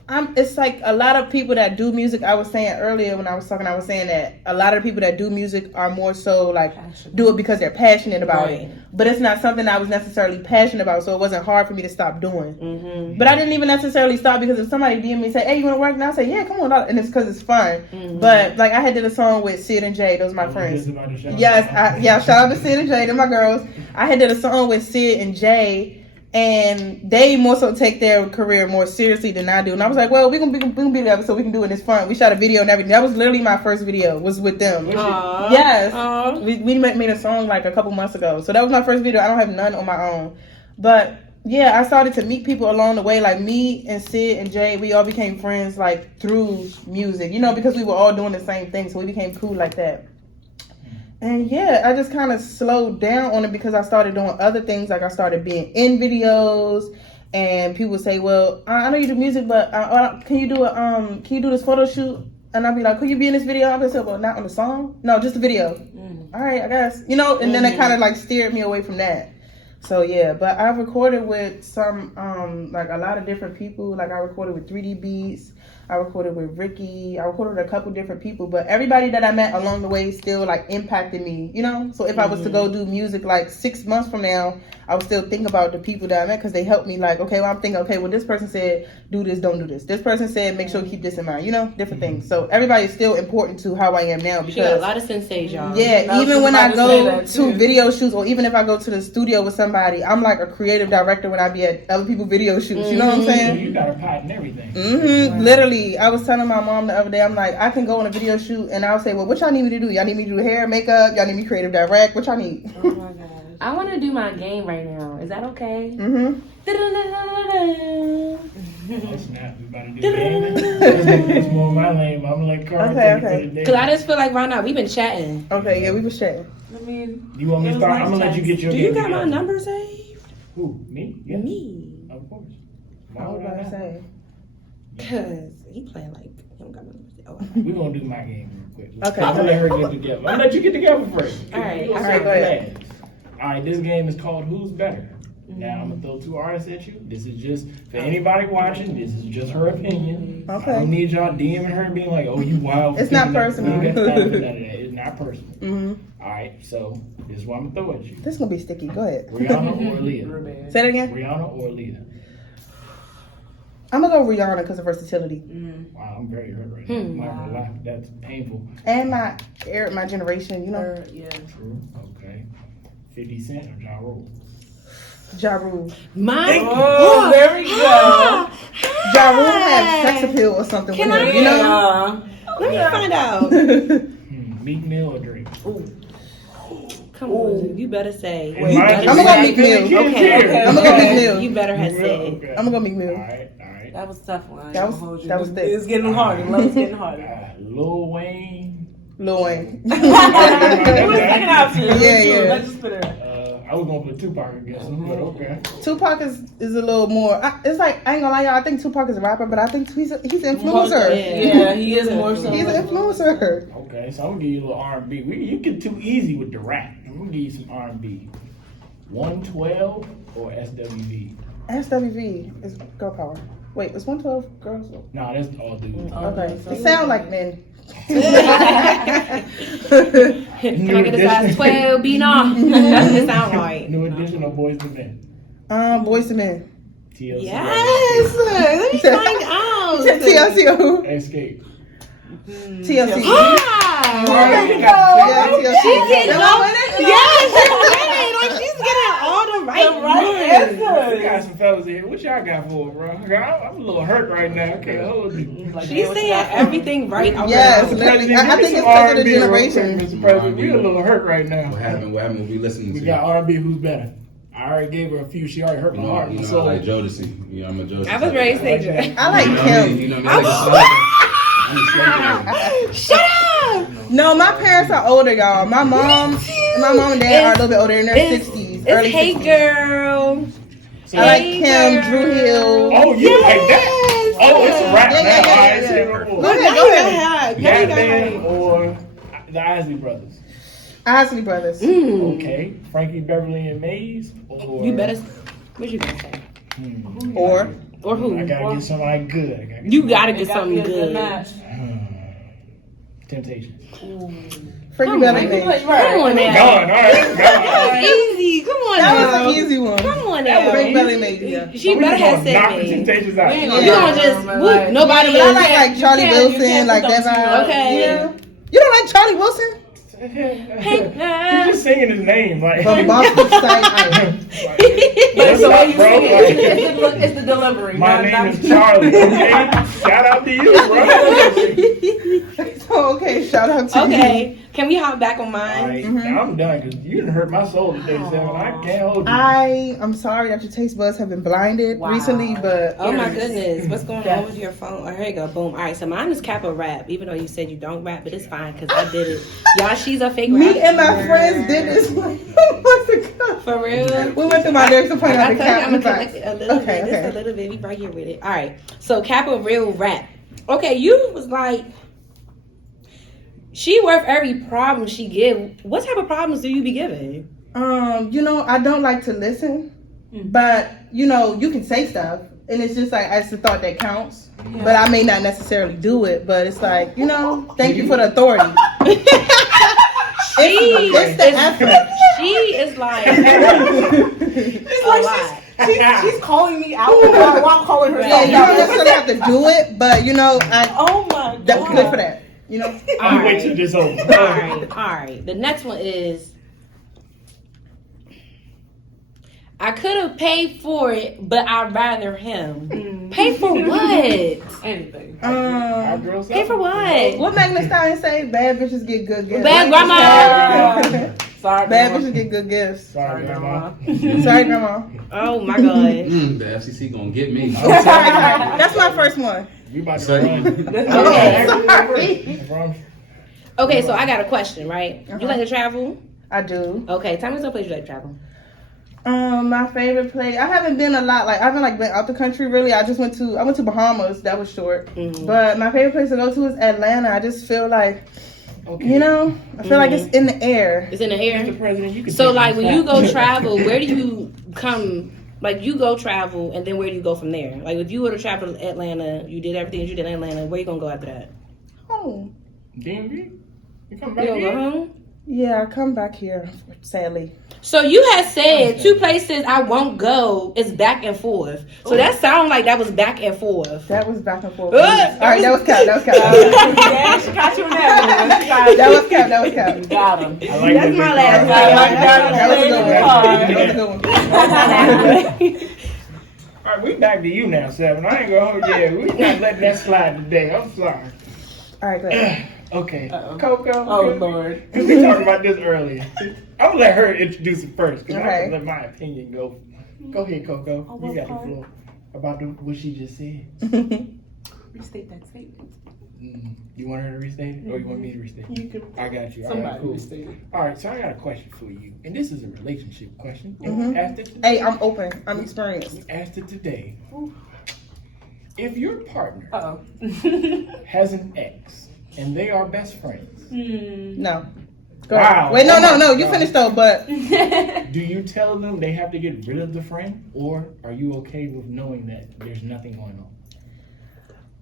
it's like a lot of people that do music. I was saying earlier when I was talking, I was saying that a lot of people that do music are more so like do it because they're passionate about it. But it's not something I was necessarily passionate about, so it wasn't hard for me to stop doing. But I didn't even necessarily stop because if somebody DM me and say, "Hey, you want to work?" now I say, "Yeah, come on," and it's because it's fun. But like, I had did a song with Sid and Jay. Those are my friends. Yes, shout out to Sid and Jay. They're my girls. I had did a song with Sid and Jay. And they more so take their career more seriously than I do. And I was like, "Well, we're gonna be together so we can do it. It's fun." We shot a video and everything. That was literally my first video, was with them. Aww. Yes. Aww. We made a song like a couple months ago. So that was my first video. I don't have none on my own. But yeah, I started to meet people along the way. Like, me and Sid and Jay, we all became friends like through music, because we were all doing the same thing. So we became cool like that. And yeah, I just kind of slowed down on it because I started doing other things. Like I started being in videos, and people would say, "Well, I know you do music, but can you do this photo shoot?" And I'd be like, "Could you be in this video?" I'd say, "Well, not on the song. No, just the video." All right, I guess, you know. And then it kind of like steered me away from that. So yeah, but I've recorded with some like a lot of different people. Like I recorded with 3D Beats. I recorded with Ricky. I recorded with a couple different people, but everybody that I met along the way still like impacted me, you know? So if I was to go do music like 6 months from now, I would still think about the people that I met because they helped me like, okay, well, I'm thinking, okay, well, this person said, do this, don't do this. This person said, make sure you keep this in mind, you know? Different things. So everybody's still important to how I am now because... She got a lot of senseis, y'all. Yeah, even when I go to video shoots or even if I go to the studio with somebody, I'm like a creative director when I be at other people's video shoots, you know what I'm saying? You got a pot and everything. Right. Literally. I was telling my mom the other day, I'm like, I can go on a video shoot and I'll say, well, what y'all need me to do? Y'all need me to do hair, makeup? Y'all need me creative direct? What y'all need? Oh my gosh. I want to do my game right now. Is that okay? Oh, snap. We about to do gaming. That's more my lane. I'm gonna let Carl take it for the day. Because I just feel like right now, we've been chatting. Okay, yeah, we was chatting. I mean, You want me to start? I'm gonna let you get your Do game you got my together. number saved? Who? Me? Yeah. Me. Of course. I was about to say. Because he playing like, he don't got my number saved. Oh, We're gonna do my game real quick. Okay. I'm gonna let her get together. I'm gonna let you get together first. All right, You all gonna right, say go ahead. last. All right, this game is called Who's Better. Now I'm gonna throw 2 artists at you. This is just for anybody watching. This is just her opinion. Okay. I don't need y'all DMing her being like, "Oh, you wild." for It's not thinking that." personal. We ain't got time for none of that. It's not personal. Mm-hmm. All right, so this is what I'm gonna throw at you: This is going to be sticky. Go ahead. Rihanna or Aaliyah. Say that again. Rihanna or Aaliyah. I'm going to go Rihanna because of versatility. Wow, I'm very hurt right now. I'm not gonna lie. That's painful. And my generation, you know. yeah. True. Okay. 50 Cent or Ja Rule. Ja Rule. My Oh, there we go. Ja Rule had sex appeal or something Can with I him, you know? Let me find out. Meek Mill or Drake. Come on, you better say. In my I'm gonna go Meek Mill. Okay. I'm gonna go Meek Mill. You better have Meek said. Mill, okay. I'm gonna go Meek Mill. All right, all right. That was a tough one. That was thick. It's getting harder. Love's getting harder. Lil Wayne. Lil Wayne. It was second option. Yeah. Let's just put it right. I was gonna put Tupac against him, but okay. Tupac is a little more. It's like I ain't gonna lie, y'all. I think Tupac is a rapper, but I think he's an influencer. Yeah, he is more so. He's an influencer. Okay, so I'm gonna give you a little R&B. You get too easy with the rap. I'm gonna give you some R&B. 112 or SWV? SWV is girl power. Wait, is 112 girls? Nah, that's all dudes. Okay, it sound like men. Can I get a size 12 beat off? That doesn't sound right. New Edition or Boys to Men? Boys to Men. TLC. Yes. Let me find out. TLC who? Escape. TLC. Ah! There you go. Yeah, TLC. She getting Am all, I winning? yes, she's winning. Like she's getting all the right words. We got some fellas here. What y'all got for it, bro? I'm a little hurt right now. I can't hold you. She's saying everything right. Yes, around. literally. I think it's because of the generation. Mr. President, we a little hurt right now. What happened? We listening We to? got R&B. Who's better? I already gave her a few. She already hurt my heart. You know, So I like Jodeci. You know, I'm a Jodeci. I was ready to say Dre. I like You know what I mean? Kim. You know what I mean? Shut up! No, my parents are older, y'all. My mom and dad are a little bit older in their 60s, early It's Hey 60s. Girl. So- I like Hey, Kim, girl. Drew Hill. Oh, you like that? Oh, it's a rap Yeah, now. yeah, yeah, All right, yeah. say no more. Go ahead. Gat Band or the Isley Brothers? Isley Brothers. Okay. Frankie Beverly and Maze or You better. What you gonna say? Or Or who? I gotta get somebody good. You gotta get It gotta something be a good good. match. Temptation. Freaky Belly Come Mix. Come on now. Gone. All right. Gone. Easy. Come on That now. was an easy one. Come on Freaky now. Belly Mix, yeah. She We better just have gonna knock the said me. Temptations out. You Yeah. gonna just whoop, nobody But I will. like Charlie you can't Wilson, like put that them two vibe. Okay. Yeah. You don't like Charlie Wilson? He's just singing his name like. From Boston Side. What's up, bro? Like, It's the delivery. my not- name not- is Charlie. Okay, shout out to you, bro. So, okay, shout out to you. Okay, Can we hop back on All mine? right, now I'm done because you done hurt my soul today, Seven. I can't hold you. I'm sorry that your taste buds have been blinded recently, but Oh my goodness, what's going on with your phone? Oh, here you go, boom. All right, so mine is Kappa rap, even though you said you don't rap, but it's fine because I did it. Y'all, she's a fake me rapper. and my friends did this like months ago. For real? We went through my lyrics to point out I the told you I'm gonna Kappa collect vibes. it a little bit, just a little bit. We right here with it. All right, so Kappa real rap. Okay, you was like, she worth every problem she give. What type of problems do you be giving? I don't like to listen, but you can say stuff, and it's just like it's the thought that counts. Yeah. But I may not necessarily do it. But it's like thank you for the authority. It's the effort. She is like It's like she's calling me out while I'm calling her. Yeah, you don't necessarily have to do it, but oh my god, that was good for that. I'll wait till this over. All right. The next one is, I could have paid for it, but I'd rather him. Pay for what? Anything. Pay for what? What Magna Stein say? Bad bitches get good gifts. Bad grandma. Sorry, Bad grandma. bitches get good gifts. Sorry, Grandma. Sorry, grandma. Oh my god. The FCC gonna get me. That's my first one. We about to run. Okay. Okay, so I got a question, right? You like to travel? I do. Okay, tell me some place you like to travel. My favorite place. I haven't been a lot. Like I haven't been out the country really. I went to Bahamas. That was short. But my favorite place to go to is Atlanta. I just feel like, I feel like it's in the air. It's in the air. Mr. President, you can So take like my when you spot. go travel, where do you come? Like you go travel, and then where do you go from there? Like if you were to travel to Atlanta, you did everything that you did in Atlanta. Where you gonna go after that? Oh. DMV? You come You back gonna go here? home? Yeah, I come back here, sadly. So you had said 2 places I won't go is back and forth. So that sounds like that was back and forth. That was back and forth. All Alright, that was cap. Yeah, she got you in that one. That was cap. Got him. I like That's that my big last card. one. That was a good one. That was a good one. All right, we back to you now, Seven. I ain't gonna hold you. We not letting that slide today. I'm sorry. Alright, go ahead. Okay. Uh-oh. Coco. Oh Lord. Because we talked about this earlier. I'm gonna let her introduce it first. Because I'm Okay. gonna let my opinion go. Go ahead, Coco. You got the floor. About what she just said. Restate that statement. You want her to restate it? Or you want me to restate it? You can. I got you. All Somebody right, cool. restate it. All right, so I got a question for you. And this is a relationship question. And we asked it Hey, I'm open. I'm experienced. We asked it today. If your partner Uh-oh. has an ex and they are best friends, No. Go Wow. ahead. Wait, Oh my no. You God. finished though, but do you tell them they have to get rid of the friend, or are you okay with knowing that there's nothing going on?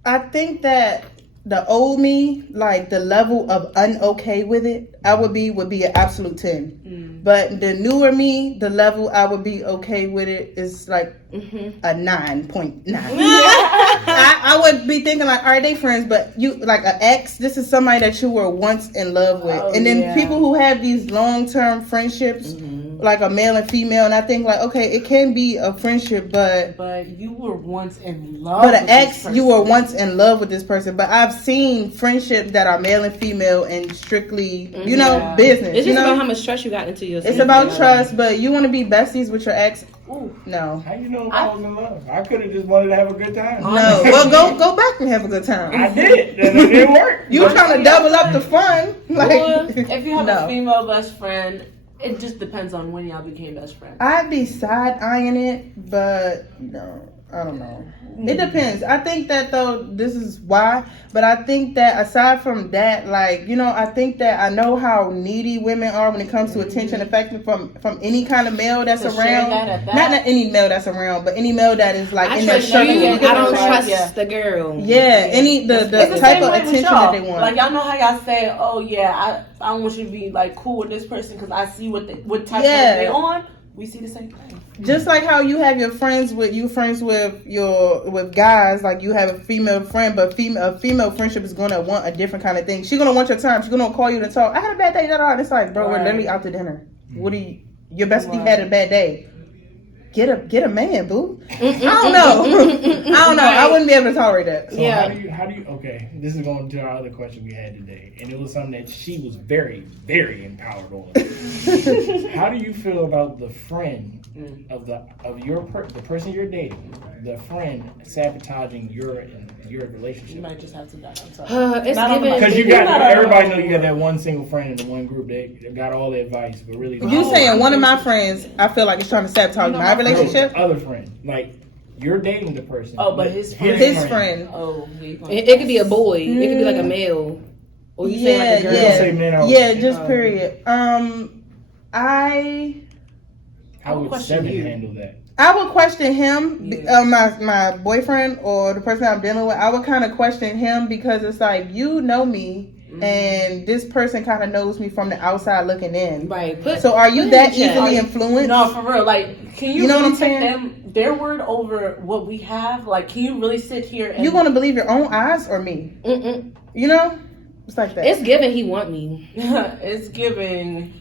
I think that the old me, like the level of unokay with it, would be an absolute 10. But the newer me, the level I would be okay with it is like a 9.9. I would be thinking like, all right, they friends, but you like an ex. This is somebody that you were once in love with, and then people who have these long-term friendships, like a male and female, and I think like, okay, it can be a friendship, but you were once in love. But an with ex, this person. you were once in love with this person. But I've seen friendships that are male and female and strictly, business. It's just about how much trust you got into yourself. It's about trust, but you want to be besties with your ex? Ooh. No. How you know if I was in love? I could have just wanted to have a good time. No. Well, go back and have a good time. I did, and it didn't work. You trying to double up the fun? Or if you have no. a female best friend, it just depends on when y'all became best friends. I'd be side eyeing it, but no, I don't know. It depends. I think that though, this is why, but I think that aside from that, like, I think that I know how needy women are when it comes to attention, affection from any kind of male that's To share around. that at that. Not any male that's around, but any male that is like I in that trust circle. you. I don't Right, trust the girl. Yeah, any the It's the type same of way with attention y'all. that they want. Like y'all know how y'all say, "Oh yeah, I want you to be like cool with this person because I see what type of they on." We see the same thing. Just like how you have your friends with guys, like you have a female friend, but a female friendship is gonna want a different kind of thing. She's gonna want your time. She's gonna call you to talk. I had a bad day. And it's like, bro, we're literally out to dinner. What do you? Your bestie had a bad day. Get a man, boo. I don't know. I wouldn't be able to tolerate that. So Yeah. how do you, okay, this is going to our other question we had today, and it was something that she was very, very empowered on. How do you feel about the friend the person you're dating, the friend sabotaging your relationship? You might just have to die. I'm sorry. It's Not on given. Because you Not got on everybody my- know you got that one single friend in the one group that got all the advice, but really You saying one of my friends, I feel like is trying to sabotage my relationship? other friend, like you're dating the person. Oh, but his friend. His friend. Oh, It could be a boy. It could be like a male. Or you say like a girl. Don't say men out. Yeah, just period. How would question Sevyn you. handle that? I would question him, Yeah. my boyfriend or the person I'm dealing with. I would kind of question him because it's like, you know me, and this person kind of knows me from the outside looking in. Right. So are you put that it in check. easily influenced? No, for real. Like, can you, You know really what I'm take saying? their word over what we have? Like, can you really sit here and You gonna believe your own eyes or me? Mm-mm. You know, it's like that. It's given he want me. it's giving.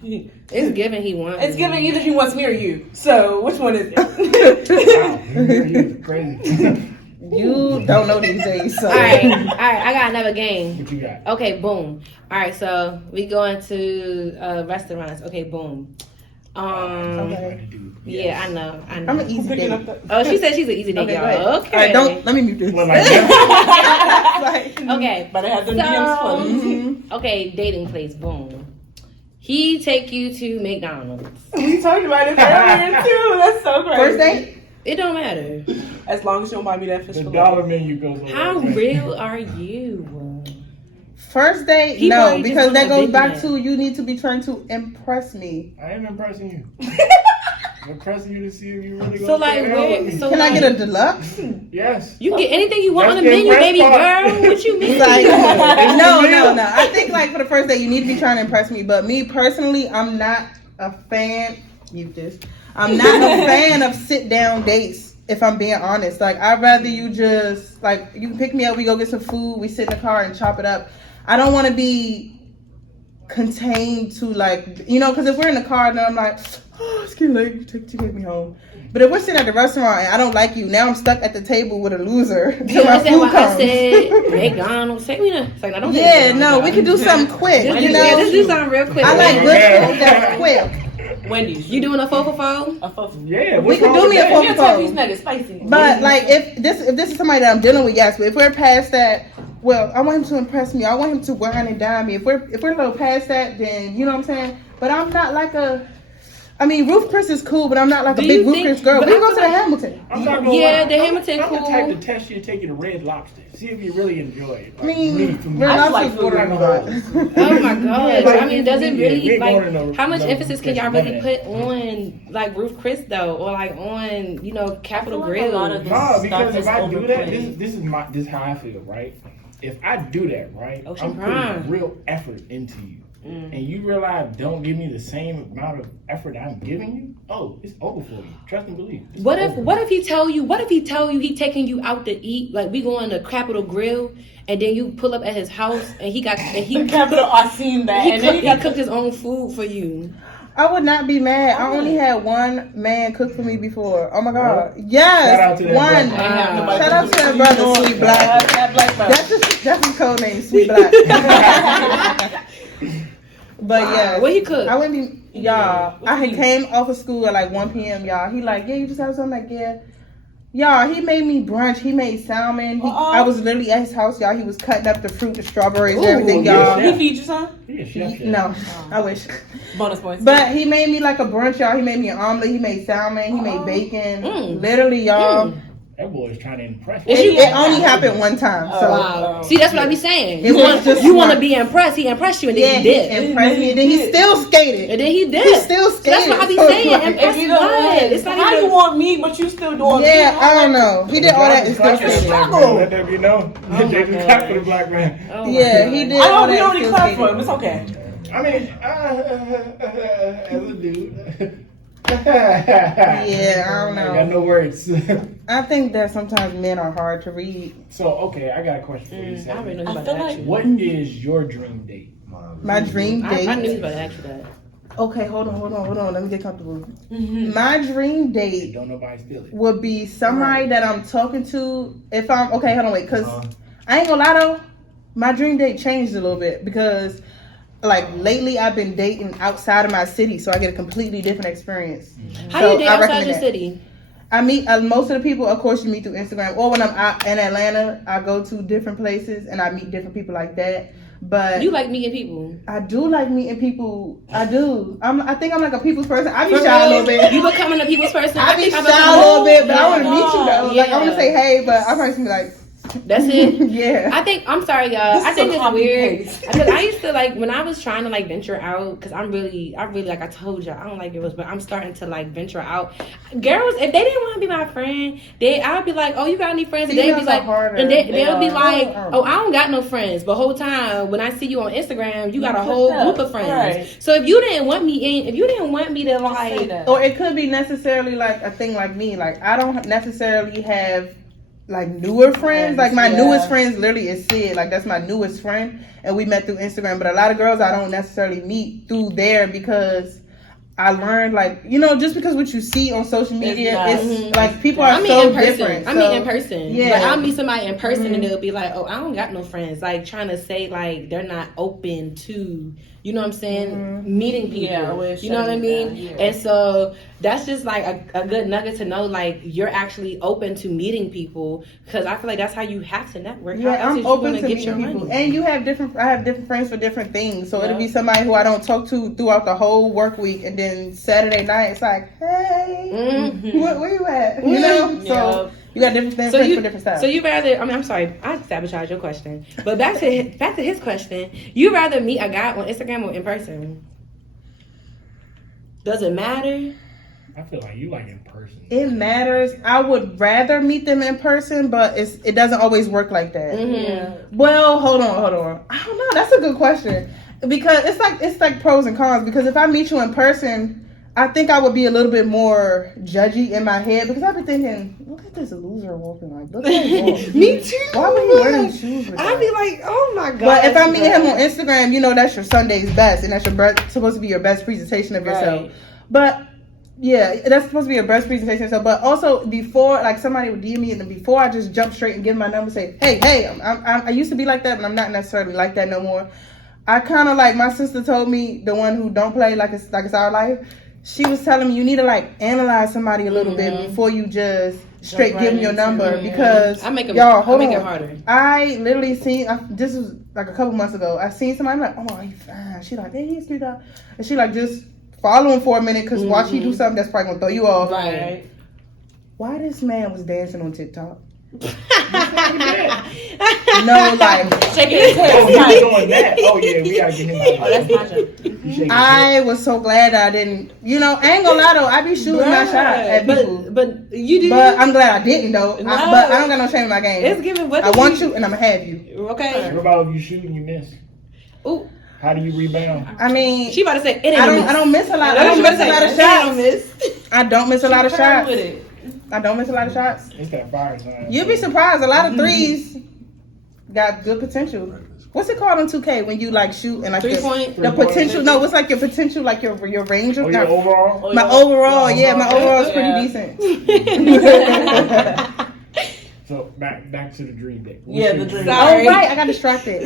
It's given he want It's me. giving either he wants me or you. So which one is it? Wow, you're crazy. You don't know these days. So. All right. I got another game. What you got? Okay, boom. All right, so we go into restaurants. Okay, boom. Okay. Yeah, I know. I'm an easy Picking date. up the- Oh, she said she's an easy date, Okay, go y'all. ahead. Okay. All right, don't let me mute this. Well, like that? Like, Okay. But I have the DMs flooding. mhm. Okay, dating place. Boom. He take you to McDonald's. We talked about it earlier too. That's so crazy. First date? It don't matter. As long as you don't buy me that fish The fillet. dollar menu goes over. How real are you? First date? He No, probably just because want that a goes big back man. to you need to be trying to impress me. I am impressing you. I'm impressing you to see if you really So gonna like, stay down where? with me. So Can I like, get a deluxe? Yes. You can get anything you want on That's the the menu, impress baby part. girl. What you mean? Like, no. I think like for the first date, you need to be trying to impress me. But me personally, I'm not a fan. Mute this. I'm not a fan of sit down dates. If I'm being honest, like I'd rather you just like you can pick me up, we go get some food, we sit in the car and chop it up. I don't want to be contained to like because if we're in the car, then I'm like, oh, it's getting late. You take me home. But if we're sitting at the restaurant and I don't like you, now I'm stuck at the table with a loser You till my understand food why comes. I said McDonald's? Take me to. It's like, I don't. Yeah, no, we can do something quick. Just, You yeah, just know, do something real quick. I like Yeah. good food that's quick. Wendy's. You doing a 4 for 4? a fuck. Yeah. We what's can wrong do with me a that? full- Your turkey's nugget spicy. But like if this is somebody that I'm dealing with, yes. But if we're past that, well, I want him to impress me. I want him to wine and dine me. If we're a little past that, then you know what I'm saying. But I'm not like a. I mean, Ruth Chris is cool, but I'm not like a Do big you Ruth think- Chris girl. but We I can go feel to the like- Hamilton. I'm not gonna Yeah, lie. the Hamilton I'm the cool. type to test you and take you to Red Lobster. See if you really enjoy it. I mean, Really, Red I just Lobster's like water food on the in hot. Oh my god! Like, I mean, does it yeah, really we like going to no- how much no emphasis can y'all really Chris put on like Ruth Chris though, or like on Capitol I feel like Grill? a lot of No, because Stuff if is I do that, overplayed. this is how I feel, right? If I do that, right, Ocean I'm Prime. putting real effort into you. And you realize don't give me the same amount of effort I'm giving you, oh, it's over for you. Trust and believe. It's What over. if he tell you he taking you out to eat, like we going to Capitol Grill, and then you pull up at his house and he Capital, I seen that. And then he you got cooked his own food for you. I would not be mad. I only had one man cook for me before. Oh my god, yes, Shout out to that one. brother. ain't have nobody Shout out to do that it. brother, You know Sweet Black. That black brother. That's his code name, Sweet Black. But yeah, What he cook? I wouldn't be, y'all. I had came off of school at like 1 p.m. Y'all, he like, yeah, you just have something like, yeah. Y'all, he made me brunch. He made salmon. I was literally at his house, y'all. He was cutting up the fruit, the strawberries, Ooh, everything, yeah. y'all. He feed you some? Yeah, chef. No, I wish. Bonus points. But he made me like a brunch, y'all. He made me an omelet. He made salmon. He made bacon. Mm. Literally, y'all. That boy is trying to impress Is me. you- It only happened one time. So Wow. See, that's what I be saying. It You was want just you want to smart. be impressed. He impressed you, and yeah, then he he did. impressed me. And then he still skated. And then he did. He still So that's what I be skated. saying. Like, Impressed If you what? don't, It's not how even. you want me, but you still doing me? Yeah, I don't know. He did all that and still Black man, skated. struggle. Let that be known. my They just God. clap for the black man. Oh my Yeah, God. he did I all don't. We that. already and still clapped for skated. him. It's okay. I mean, as a dude. Yeah, I don't I got know. no words. I think that sometimes men are hard to read. So, okay, I got a question for you, I Sam. already know he's I about feel to ask like- you. What is your dream date? My dream I knew he was date. about to ask you that. Okay, hold on. Let me get comfortable. My dream date Don't nobody steal it. would be somebody that I'm talking to. If I'm okay, hold on, wait, because I ain't gonna lie though, my dream date changed a little bit because like lately I've been dating outside of my city, so I get a completely different experience. How So do you date I outside recommend your that. city? I meet most of the people, of course, you meet through Instagram, or when I'm out in Atlanta, I go to different places and I meet different people like that. But You like meeting people. I do like meeting people. I do. I think I'm like a people's person. I be For shy a real? little bit. You becoming a people's person? I be think shy I'm a little bit, but I want to Yeah. meet you though. Like I want to Yeah. say hey, but I'm probably be like, That's it. yeah. I think I'm sorry, y'all. This I is think a it's copy weird paste. because I used to like when I was trying to like venture out because I really like I told y'all I don't like girls, but I'm starting to like venture out. Girls, if they didn't want to be my friend, I'd be like, oh, you got any friends? And they'd be Females like, are harder. and they'll be are. like, oh, I don't got no friends. But whole time when I see you on Instagram, you got a whole group of friends. Right. So if you didn't want me to Say like, that. Or it could be necessarily like a thing like me. Like I don't necessarily have like newer friends. Like my Yeah. newest friends literally is Sid. Like that's my newest friend, and we met through Instagram. But a lot of girls I don't necessarily meet through there because I learned like just because what you see on social media, not- it's like people I are meet so in person. different. I So- meet in person. Yeah. Like, I'll meet somebody in person and Mhm. they'll be like, oh, I don't got no friends. Like trying to say like they're not open to, you know what I'm saying, Mhm. meeting people. Yeah, well, you know what I shutting mean? down, yeah. And so that's just like a good nugget to know. Like you're actually open to meeting people because I feel like that's how you have to network. How Yeah, else I'm is you open gonna to get meeting your people, money? and I have different friends for different things. So it'll Yeah. be somebody who I don't talk to throughout the whole work week, and then Saturday night it's like, hey, Mhm. where you at? You know, Yeah. so you got different friends So for you, different styles. so you rather? I mean, I'm sorry, I sabotaged your question, but back to his question. You rather meet a guy on Instagram or in person? Does it matter? I feel like you like in person. It matters. I would rather meet them in person, but it doesn't always work like that. Mhm. Yeah. Well, hold on. I don't know. That's a good question because it's like pros and cons. Because if I meet you in person, I think I would be a little bit more judgy in my head because I'd be thinking, look at this loser walking like. Look at him. Me too. Why would he wear them shoes? With I'd that? be like, oh my god. But if I meet him on Instagram, that's your Sunday's best, and that's supposed to be your best presentation of yourself. Right. But yeah, that's supposed to be your best presentation of yourself. But also before, like somebody would DM me, and then before I just jump straight and give my number, say, hey, I used to be like that, but I'm not necessarily like that no more. I kind of like my sister told me, the one who don't play like it's our life. She was telling me you need to like analyze somebody a little bit before you just straight give them your number because I make it harder. I literally seen this was like a couple months ago. I seen somebody, I'm like, oh, he's fine. She like, hey, he's cute, dog. And she like just follow him for a minute because watch he do something that's probably gonna throw you off. Right. Why this man was dancing on TikTok? Yeah. No, like Shaking his head. Oh, he's doing that. Oh yeah, we gotta get him out. Oh, that's my job. You shaking I was so glad I didn't. I ain't gonna lie though. I be shooting my shot at people. But you do. But I'm glad I didn't though. No. But I don't got no shame in my game. It's giving. What I do want you and I'm gonna have you. Okay. What about if you shoot and you miss? Ooh, How do you rebound? I mean, she about to say it ain't I a miss. don't miss a lot. That's I don't what miss she a lot about of to say. I don't shots. miss. I don't miss a lot of Turn shots. with it. I don't miss a lot of shots. It's that fire sign. You'd be surprised. A lot of threes got good potential. What's it called on 2K when you like shoot and like 3 the, point. the potential? No, what's like your potential, like your range of Oh, your overall? my overall. Yeah, my overall is Yeah. pretty decent. So back to the dream date. Yeah, the dream. Sorry. Oh right, I got distracted.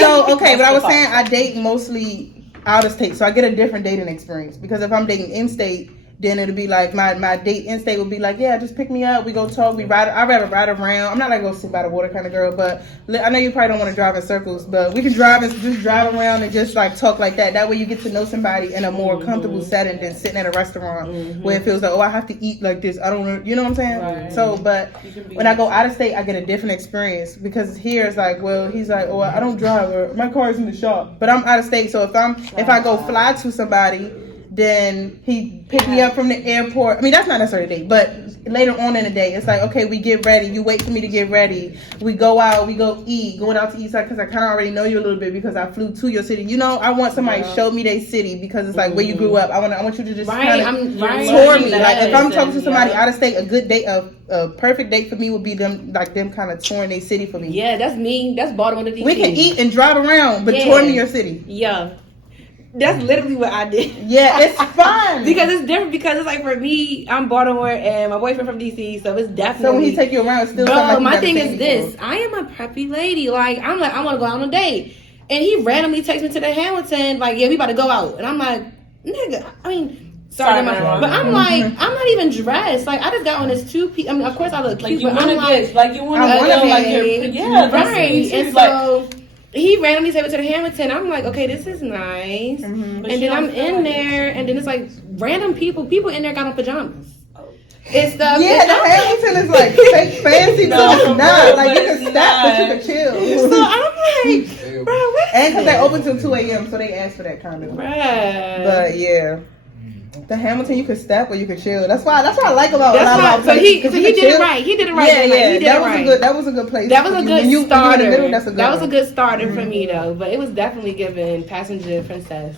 So okay, but I was saying I date mostly out of state, so I get a different dating experience because if I'm dating in state, then it'll be like my date in state would be like, yeah, just pick me up, we go talk, we ride. I'd rather ride around. I'm not like go sit by the water kind of girl, but I know you probably don't want to drive in circles, but we can just drive around and just like talk like that. That way you get to know somebody in a more comfortable setting than sitting at a restaurant where it feels like, oh, I have to eat like this. I don't, you know what I'm saying? Right. So, but when I go out of state, I get a different experience because here it's like, well, he's like, oh, I don't drive, or my car's in the shop, but I'm out of state. So if I go fly to somebody, then he pick me up from the airport. I mean, that's not necessarily a date, but later on in the day, it's like, okay, we get ready. You wait for me to get ready. We go out. We go eat. Going out to eat because I kind of already know you a little bit because I flew to your city. I want somebody to show me their city because it's like where you grew up. I want you to just Right, kind I'm of right. tour me. Yes, Like if I'm talking to somebody yeah. out of state, a good date, a perfect date for me would be them kind of touring their city for me. Yeah, that's me. That's Baltimore to DC. We can eat and drive around, but Yeah. tour me your city. Yeah. That's literally what I did. Yeah, it's fun. Because it's different. Because it's like for me, I'm Baltimore and my boyfriend from DC, so it's definitely. So when he take you around, it's still Bro, something like my you thing never is seen this: before. I am a preppy lady. Like I'm like I want to go out on a date, and he randomly takes me to the Hamilton. Like, yeah, we about to go out, and I'm like, nigga. I mean. Sorry, Grandma. but I'm like, I'm not even dressed. Like, I just got on this two-piece. I mean, of course I look Like cute, you but want I'm to like, get, like you want I to wanna feel like be- you're, yeah, right. And like, so he randomly took me to the Hamilton. I'm like, okay, this is nice. And But you then I'm don't feel in like there, and then it's like random people in there got on pajamas. It's stuff. Yeah, the Hamilton is like fake fancy, No, but for it's not. real, Like but you can it's stop, but you not. can chill. So I'm like, bro, what? And because they open till 2 a.m., so they ask for that kind of. Bruh. But yeah, the Hamilton you could step or you could chill. That's what I like about a lot That's about why. So he, places, 'cause so you he can did it chill. right. He did it right. Yeah, He yeah, did that it was right. a good. That was a good place. That was a for you. good When you in starter. the middle, that's a good. That was a one. good starter for me though. But it was definitely giving passenger princess.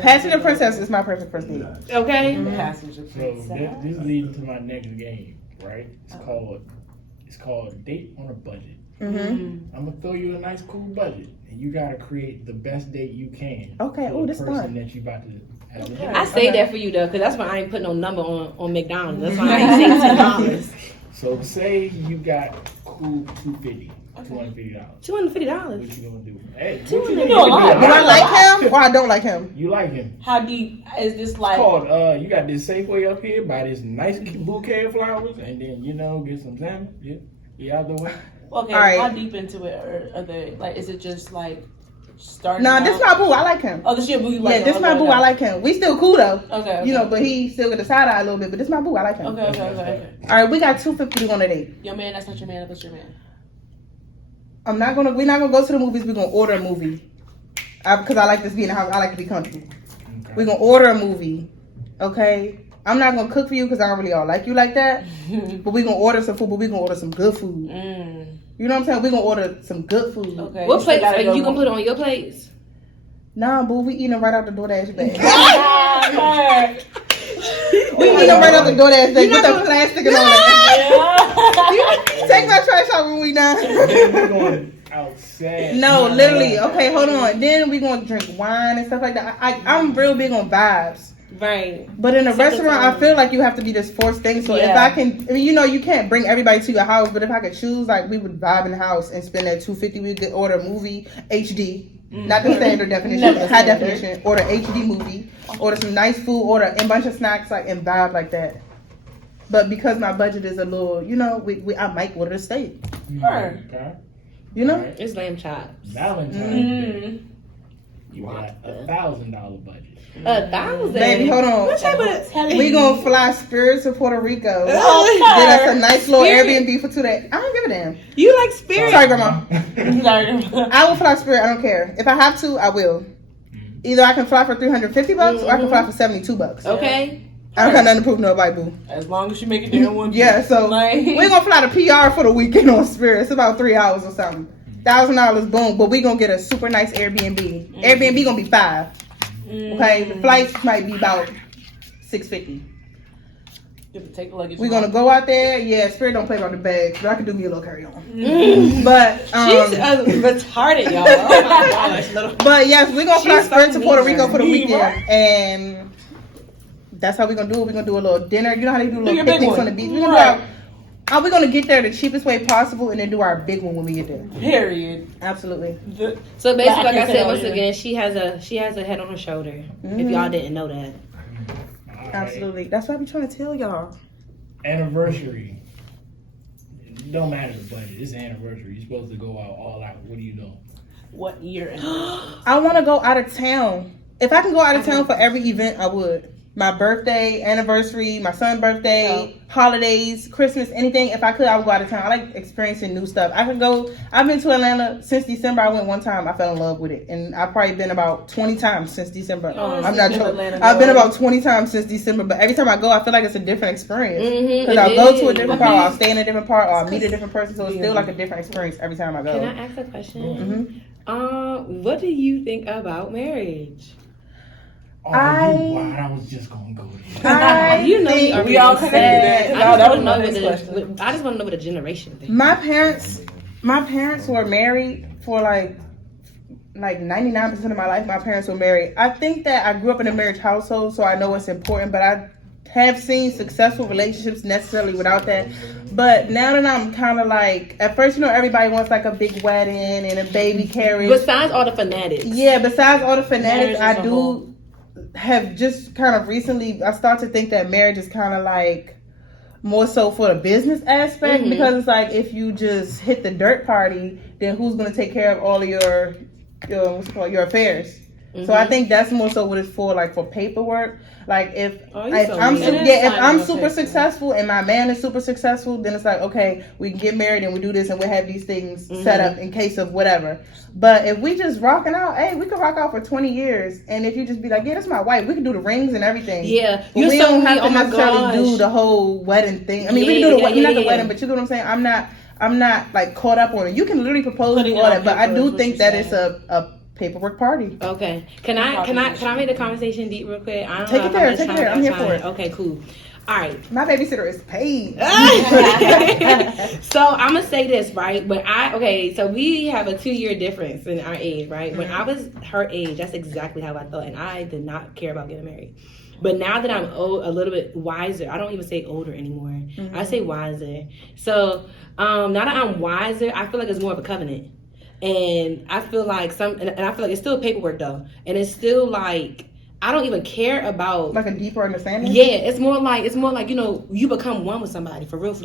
Passenger Princess is my perfect first date. Okay. Passenger So princess. this leads to my next game, right? It's called Date on a Budget. Mm-hmm. I'm gonna throw you a nice cool budget, and you gotta create the best date you can. Okay. for Oh, the this person fun. that you about to have. a date I with. say that for you though, because that's why I ain't put no number on McDonald's. That's why I ain't say $10. So say you got cool $250. $250. What you gonna do? Hey, $250. what you You know a lot. Do I like him or I don't like him? You like him? How deep is this It's like? called you got this Safeway up here, buy this nice bouquet of flowers, and then get some salmon. Yeah, out the way. Okay, All right. how deep into it are they? Like, is it just like starting? Nah, out? this my boo. I like him. Oh, this your boo. You like Yeah, this okay, my boo. okay. I like him. We still cool though. Okay. You know, but he still got the side eye a little bit. But this my boo. I like him. Okay. All right, we got $250 to go on a date. Your man, that's not your man. That's your man. We're not gonna go to the movies. We're gonna order a movie. Because I like this being in the house. I like to be comfortable. Okay. We're gonna order a movie. Okay. I'm not gonna cook for you because I don't really all like you like that. But we're gonna order some food. But we're gonna order some good food. You know what I'm saying? We're gonna order some good food. Okay. What plates gotta are go you gonna one. put on your plates? Nah, boo. We eating right out the DoorDash bag. Yeah. We eating right out the DoorDash bag with not the plastic and all that. Take my trash out when we done. Then we're going outside. No, literally. Okay, hold on. Then we gonna drink wine and stuff like that. I'm real big on vibes. Right. But in a Simple restaurant, time. I feel like you have to be this forced thing. So if Yeah. I can, I mean, you know, you can't bring everybody to your house. But if I could choose, like, we would vibe in the house and spend that $250. We could order a movie HD, not the standard definition, Not but the high standard. definition. Order HD movie, order some nice food, order a bunch of snacks, like, and vibe like that. But because my budget is a little, you know, I might order a steak. Sure. Okay. You know. Alright. It's lamb chops. Valentine's Day. You got $1,000 budget. 1,000. Baby, hold on. What type of? We gonna fly Spirit to Puerto Rico. Okay. Get us a nice little Spirit. Airbnb for 2 days. I don't give a damn. You like spirit? Sorry, Grandma. Sorry. I will fly Spirit. I don't care. If I have to, I will. Either I can fly for $350 or I can fly for $72. Okay. I don't got nothing to prove to nobody, boo. As long as you make it there in one piece. Yeah, so Like- we're gonna fly to PR for the weekend on Spirit. It's about 3 hours or something. $1,000, boom. But we gonna get a super nice Airbnb. Airbnb gonna be $5. Okay, the flights might be about $650. You have to take luggage. We're gonna go out there. Yeah, Spirit don't play about the bags, but I can do me a little carry on. But She's retarded, y'all. Oh my gosh. Little. but yes, we're gonna fly She's Spirit to so Puerto mean. Rico for the Mean, weekend, and that's how we're gonna do it. We're gonna do a little dinner. You know how they do little your big picnics one. on the beach. We're gonna Right. we're gonna get there the cheapest way possible, and then do our big one when we get there. Period. Absolutely. So basically, like I Black said and once pale, again, she has a head on her shoulder. Mm-hmm. If y'all didn't know that. Alright. Absolutely. That's what I be trying to tell y'all. Anniversary. It don't matter the budget. It's an anniversary. You're supposed to go out all out. What are you doing? What year? I want to go out of town. If I can go out of town for every event, I would. My birthday, anniversary, my son's birthday, holidays, Christmas, anything. If I could, I would go out of town. I like experiencing new stuff. I can go. I've been to Atlanta since December. I went one time. I fell in love with it, and I've probably been about 20 times since December. I'm not joking. I've been about 20 times since December, but every time I go, I feel like it's a different experience. Because I'll go to a different part, or I'll stay in a different part, or I'll meet a different person. So it's still like a different experience every time I go. Can I ask a question? What do you think about marriage? Oh, I was just gonna go there. I You know, think we all connected there. No, that was my next I just want to know what a generation thing. my parents were married for like like 99% of my life, my parents were married. I think that I grew up in a marriage household, so I know it's important, but I have seen successful relationships necessarily without that. But now that I'm kind of like, at first, everybody wants like a big wedding and a baby carriage. Besides all the fanatics. Yeah, besides all the fanatics, Marriage I as a do whole. have just kind of recently, I start to think that marriage is kind of like more so for the business aspect, because it's like if you just hit the dirt party, then who's going to take care of all of your what's it called, your affairs? So I think that's more so what it's for, like for paperwork. Like if I'm super successful and my man is super successful, then it's like, okay, we can get married and we do this and we have these things set up in case of whatever. But if we just rocking out, hey, we could rock out for 20 years, and if you just be like, yeah, that's my wife, we can do the rings and everything. Yeah, but we don't have to necessarily do the whole wedding thing. I mean, we can do the not the wedding, but you know what I'm saying. I'm not like caught up on it. You can literally propose and all that, but I do think that it's a paperwork party. Okay. Can I make the conversation deep real quick? I don't Take know it how there. much Take it time there. I I'm here got. for it. Okay, cool. All right. My babysitter is paid. So I'm gonna say this, right? So we have a 2-year difference in our age, right? When I was her age, that's exactly how I thought, and I did not care about getting married. But now that I'm a little bit wiser, I don't even say older anymore. I say wiser. So now that I'm wiser, I feel like it's more of a covenant. And I feel like and I feel like it's still paperwork though. And it's still like, I don't even care about like a deeper understanding. Yeah, it's more like you become one with somebody for real,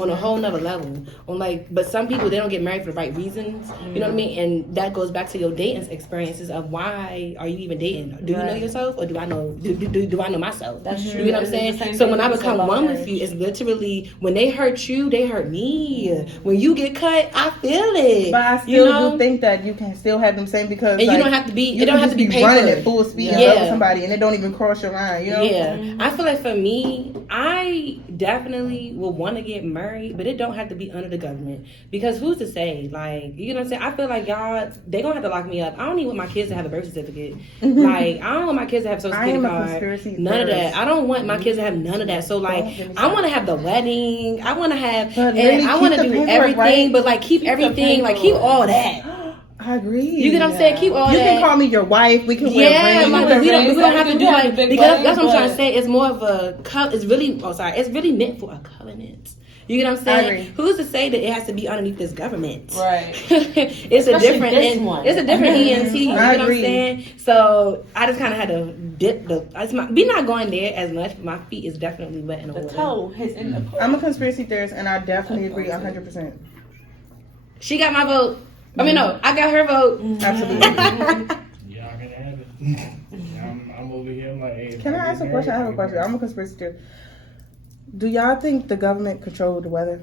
on a whole nother level. But some people, they don't get married for the right reasons. You know what I mean? And that goes back to your dating experiences of why are you even dating? Do you know yourself, or do I know? Do I know myself? That's true. You know what I'm saying? So when I become one with you, it's literally when they hurt you, they hurt me. When you get cut, I feel it. But I still do think that you can still have them same because and you don't have to be. It don't have to be running paper. at full speed and love somebody, and it don't even cross your mind. Yeah, I feel like for me, I definitely will want to get married, but it don't have to be under the government, because who's to say? Like, you know what I'm saying? I feel like they gonna have to lock me up. I don't even want my kids to have a birth certificate. Like, I don't want my kids to have a social security card. None of that. I don't want my kids to have none of that. So like, I want to have the wedding. I want to have, and I want to do everything, right? But like keep everything, like keep all that. I agree. You get what I'm saying? Keep all that. You can call me your wife. We can wear rings. Like, we don't have to do like, because that's what I'm trying to say. It's more of a it's really meant for a covenant. You get what I'm saying? Who's to say that it has to be underneath this government? Right. It's a different ENT. You know what I'm saying? So I just kind of had to dip we not going there as much, but my feet is definitely wet in the water. The toe is in the pool. I'm a conspiracy theorist, and I definitely agree 100%. She got my vote. I mean, no, I got her vote. Absolutely. Y'all can have it. I'm over here. I'm like, hey, can I ask a question? I have a question. I'm a conspiracy theorist. Do y'all think the government controls the weather?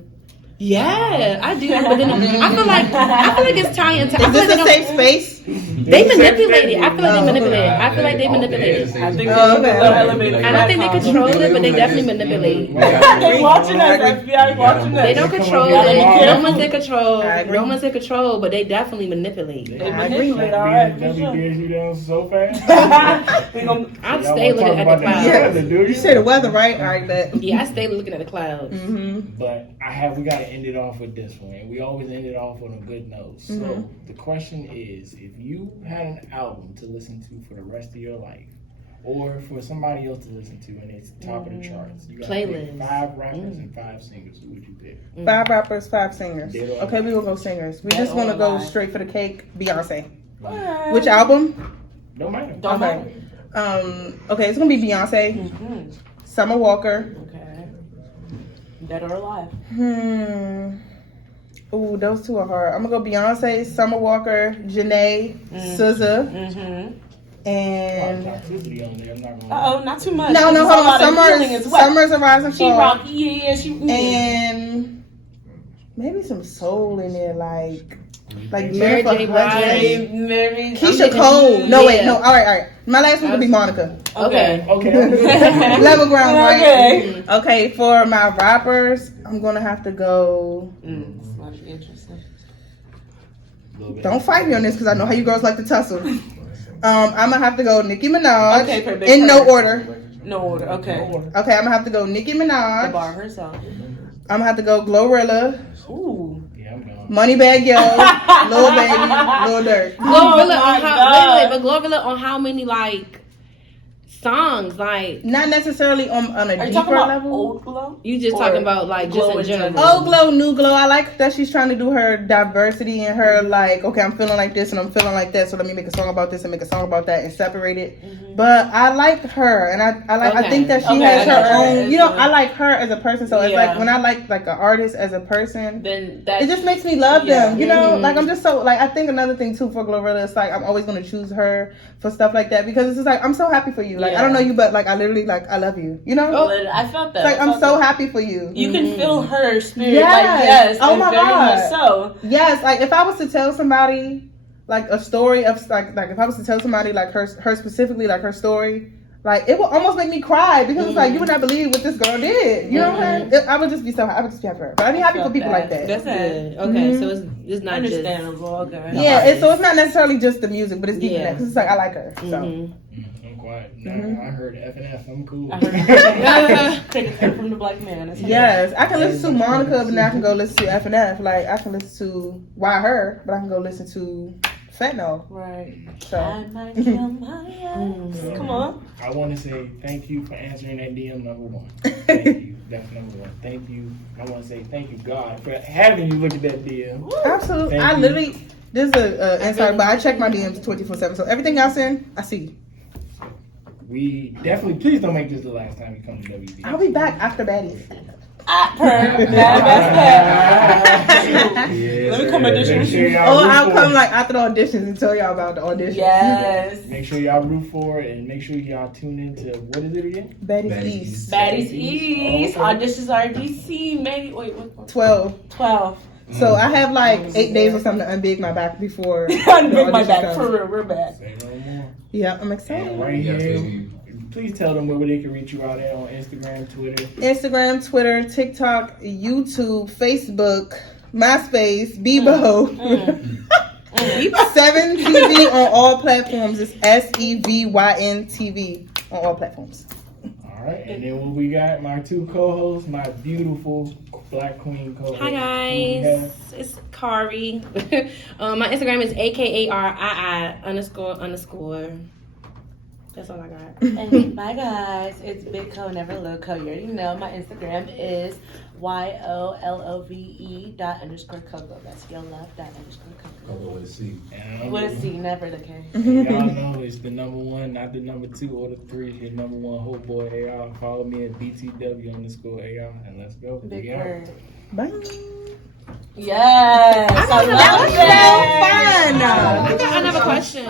Yeah, I do. But then I feel like it's tying to. Is this a safe space? They manipulate it. I feel like they manipulate it. I feel like they manipulate it. I think elevator. I don't think they control it, but they definitely manipulate. They watching us. FBI watching us. They don't control it. No one's in control. No one's in control, but they definitely manipulate. They manipulate. All right. That be being you down so fast. I'd stay looking at the clouds. You say the weather, right? All right, bet. Yeah, I stay looking at the clouds. But we got to end it off with this one, and we always end it off on a good note. So the question is, if you had an album to listen to for the rest of your life, or for somebody else to listen to, and it's top of the charts, you got to pick 5 rappers and 5 singers. Who would you pick? 5 rappers, 5 singers. Okay, we will go singers. We just want to go straight for the cake. Beyonce. Which album? No matter. Don't matter. Okay, it's gonna be Beyonce. Summer Walker. Okay. Dead or alive? Ooh, those two are hard. I'm gonna go Beyonce, Summer Walker, Janae, SZA, and not too much. No, hold on. Summer's a rising She fall. rocky, yeah. She and maybe some soul in there, like Mary J. Blige, Mary. Keisha Cole. No, wait, no. All right. My last one would be Monica. Okay. Level ground, right? Okay, for my rappers, I'm gonna have to go. This might be interesting. Don't fight me on this because I know how you girls like to tussle. I'm gonna have to go Nicki Minaj. Okay, for in no order. No order. Okay. Okay, I'm gonna have to go Nicki Minaj. The bar herself. I'm gonna have to go Glorilla. Ooh. Yeah, I'm going. Moneybag Yo, Lil Baby, Lil Durk. Glorilla my on how God. but Glorilla on how many like songs? Like Not necessarily on a Are you deeper talking about level. old glow? you just Or talking about like just Glow in in general. general? Old glow, new glow. I like that she's trying to do her diversity and her like, okay, I'm feeling like this and I'm feeling like that, so let me make a song about this and make a song about that and separate it. But I like her, and I think that she Okay, has I her got own. you. You know, I like her as a person. So it's Yeah. like when I like an artist as a person, Then that it just makes me love Yeah. them. You know, like I'm just so like I think another thing too for Glorilla is like I'm always gonna choose her for stuff like that because it's just like I'm so happy for you. Like I don't know you, but like I literally like I love you. You know, I felt that. it's like I I'm felt so that. happy for you. You can feel her spirit. Yes. Like, yes. Oh and my very God. much so. Yes, like if I was to tell somebody like a story of like if I was to tell somebody like her specifically like her story, like it would almost make me cry because it's like you would not believe what this girl did. You know what I'm saying? I would just be so I would just be happy for her. But I'd be happy for people like that. That's Okay. good. Okay, so it's not just Understandable. Okay. Yeah, so it's not necessarily just the music, but it's deeper than Yeah. that. 'Cause it's like I like her. So Mhm. I'm quiet. No, I heard F&F. I'm cool. I heard take a tip from the black man. That's yes, I can listen to Monica, but now I can go listen to F&F. Like I can listen to Why Her, but I can go listen to Fentanyl. right. So I might kill my ass. Come on. I want to say thank you for answering that DM number one. Thank you. That's number one. Thank you. I want to say thank you, God, for having you look at that DM. absolutely, Thank I you. literally this is a insight, but I check my DMs 24/7. So everything y'all send, I see. We definitely, please don't make this the last time you come to WB. I'll be back after Baddies. Yes, Let me come audition. Make sure y'all Or root I'll for come it. like after the auditions and tell y'all about the auditions. Yes. Make sure y'all root for it and make sure y'all tune in to, what is it again? Baddies Baddies East. Baddies East. Oh, okay. Auditions are DC. Maybe wait, what? 12. 12. So I have like 8 days or something to unbig my back before. the Unbig my auditions back come. for real. We're back. Say no more. Yeah, I'm And excited. right Yes, here, baby. please tell them where they can reach you out at on Instagram, Twitter. Instagram, Twitter, TikTok, YouTube, Facebook, MySpace, Bebo. 7TV on all platforms. It's SEVYNTV on all platforms. All right, and then what we got, my two co-hosts, my beautiful Black Queen co-host. Hi guys, it's Kari. My Instagram is AKARII__. That's all I got. And bye guys, it's Big Co, Never Little Co. You already know my Instagram is YOLOVE._Coco. That's YOLOVE._Coco. Coco with a C. And With a C, never the K. y'all know it's the number one, not the number two or the three. The number one whole boy AR. Follow me at BTW_AR, and let's go. Big We out. Bird. Bye. Yes. That was love so that. fun. I have a question.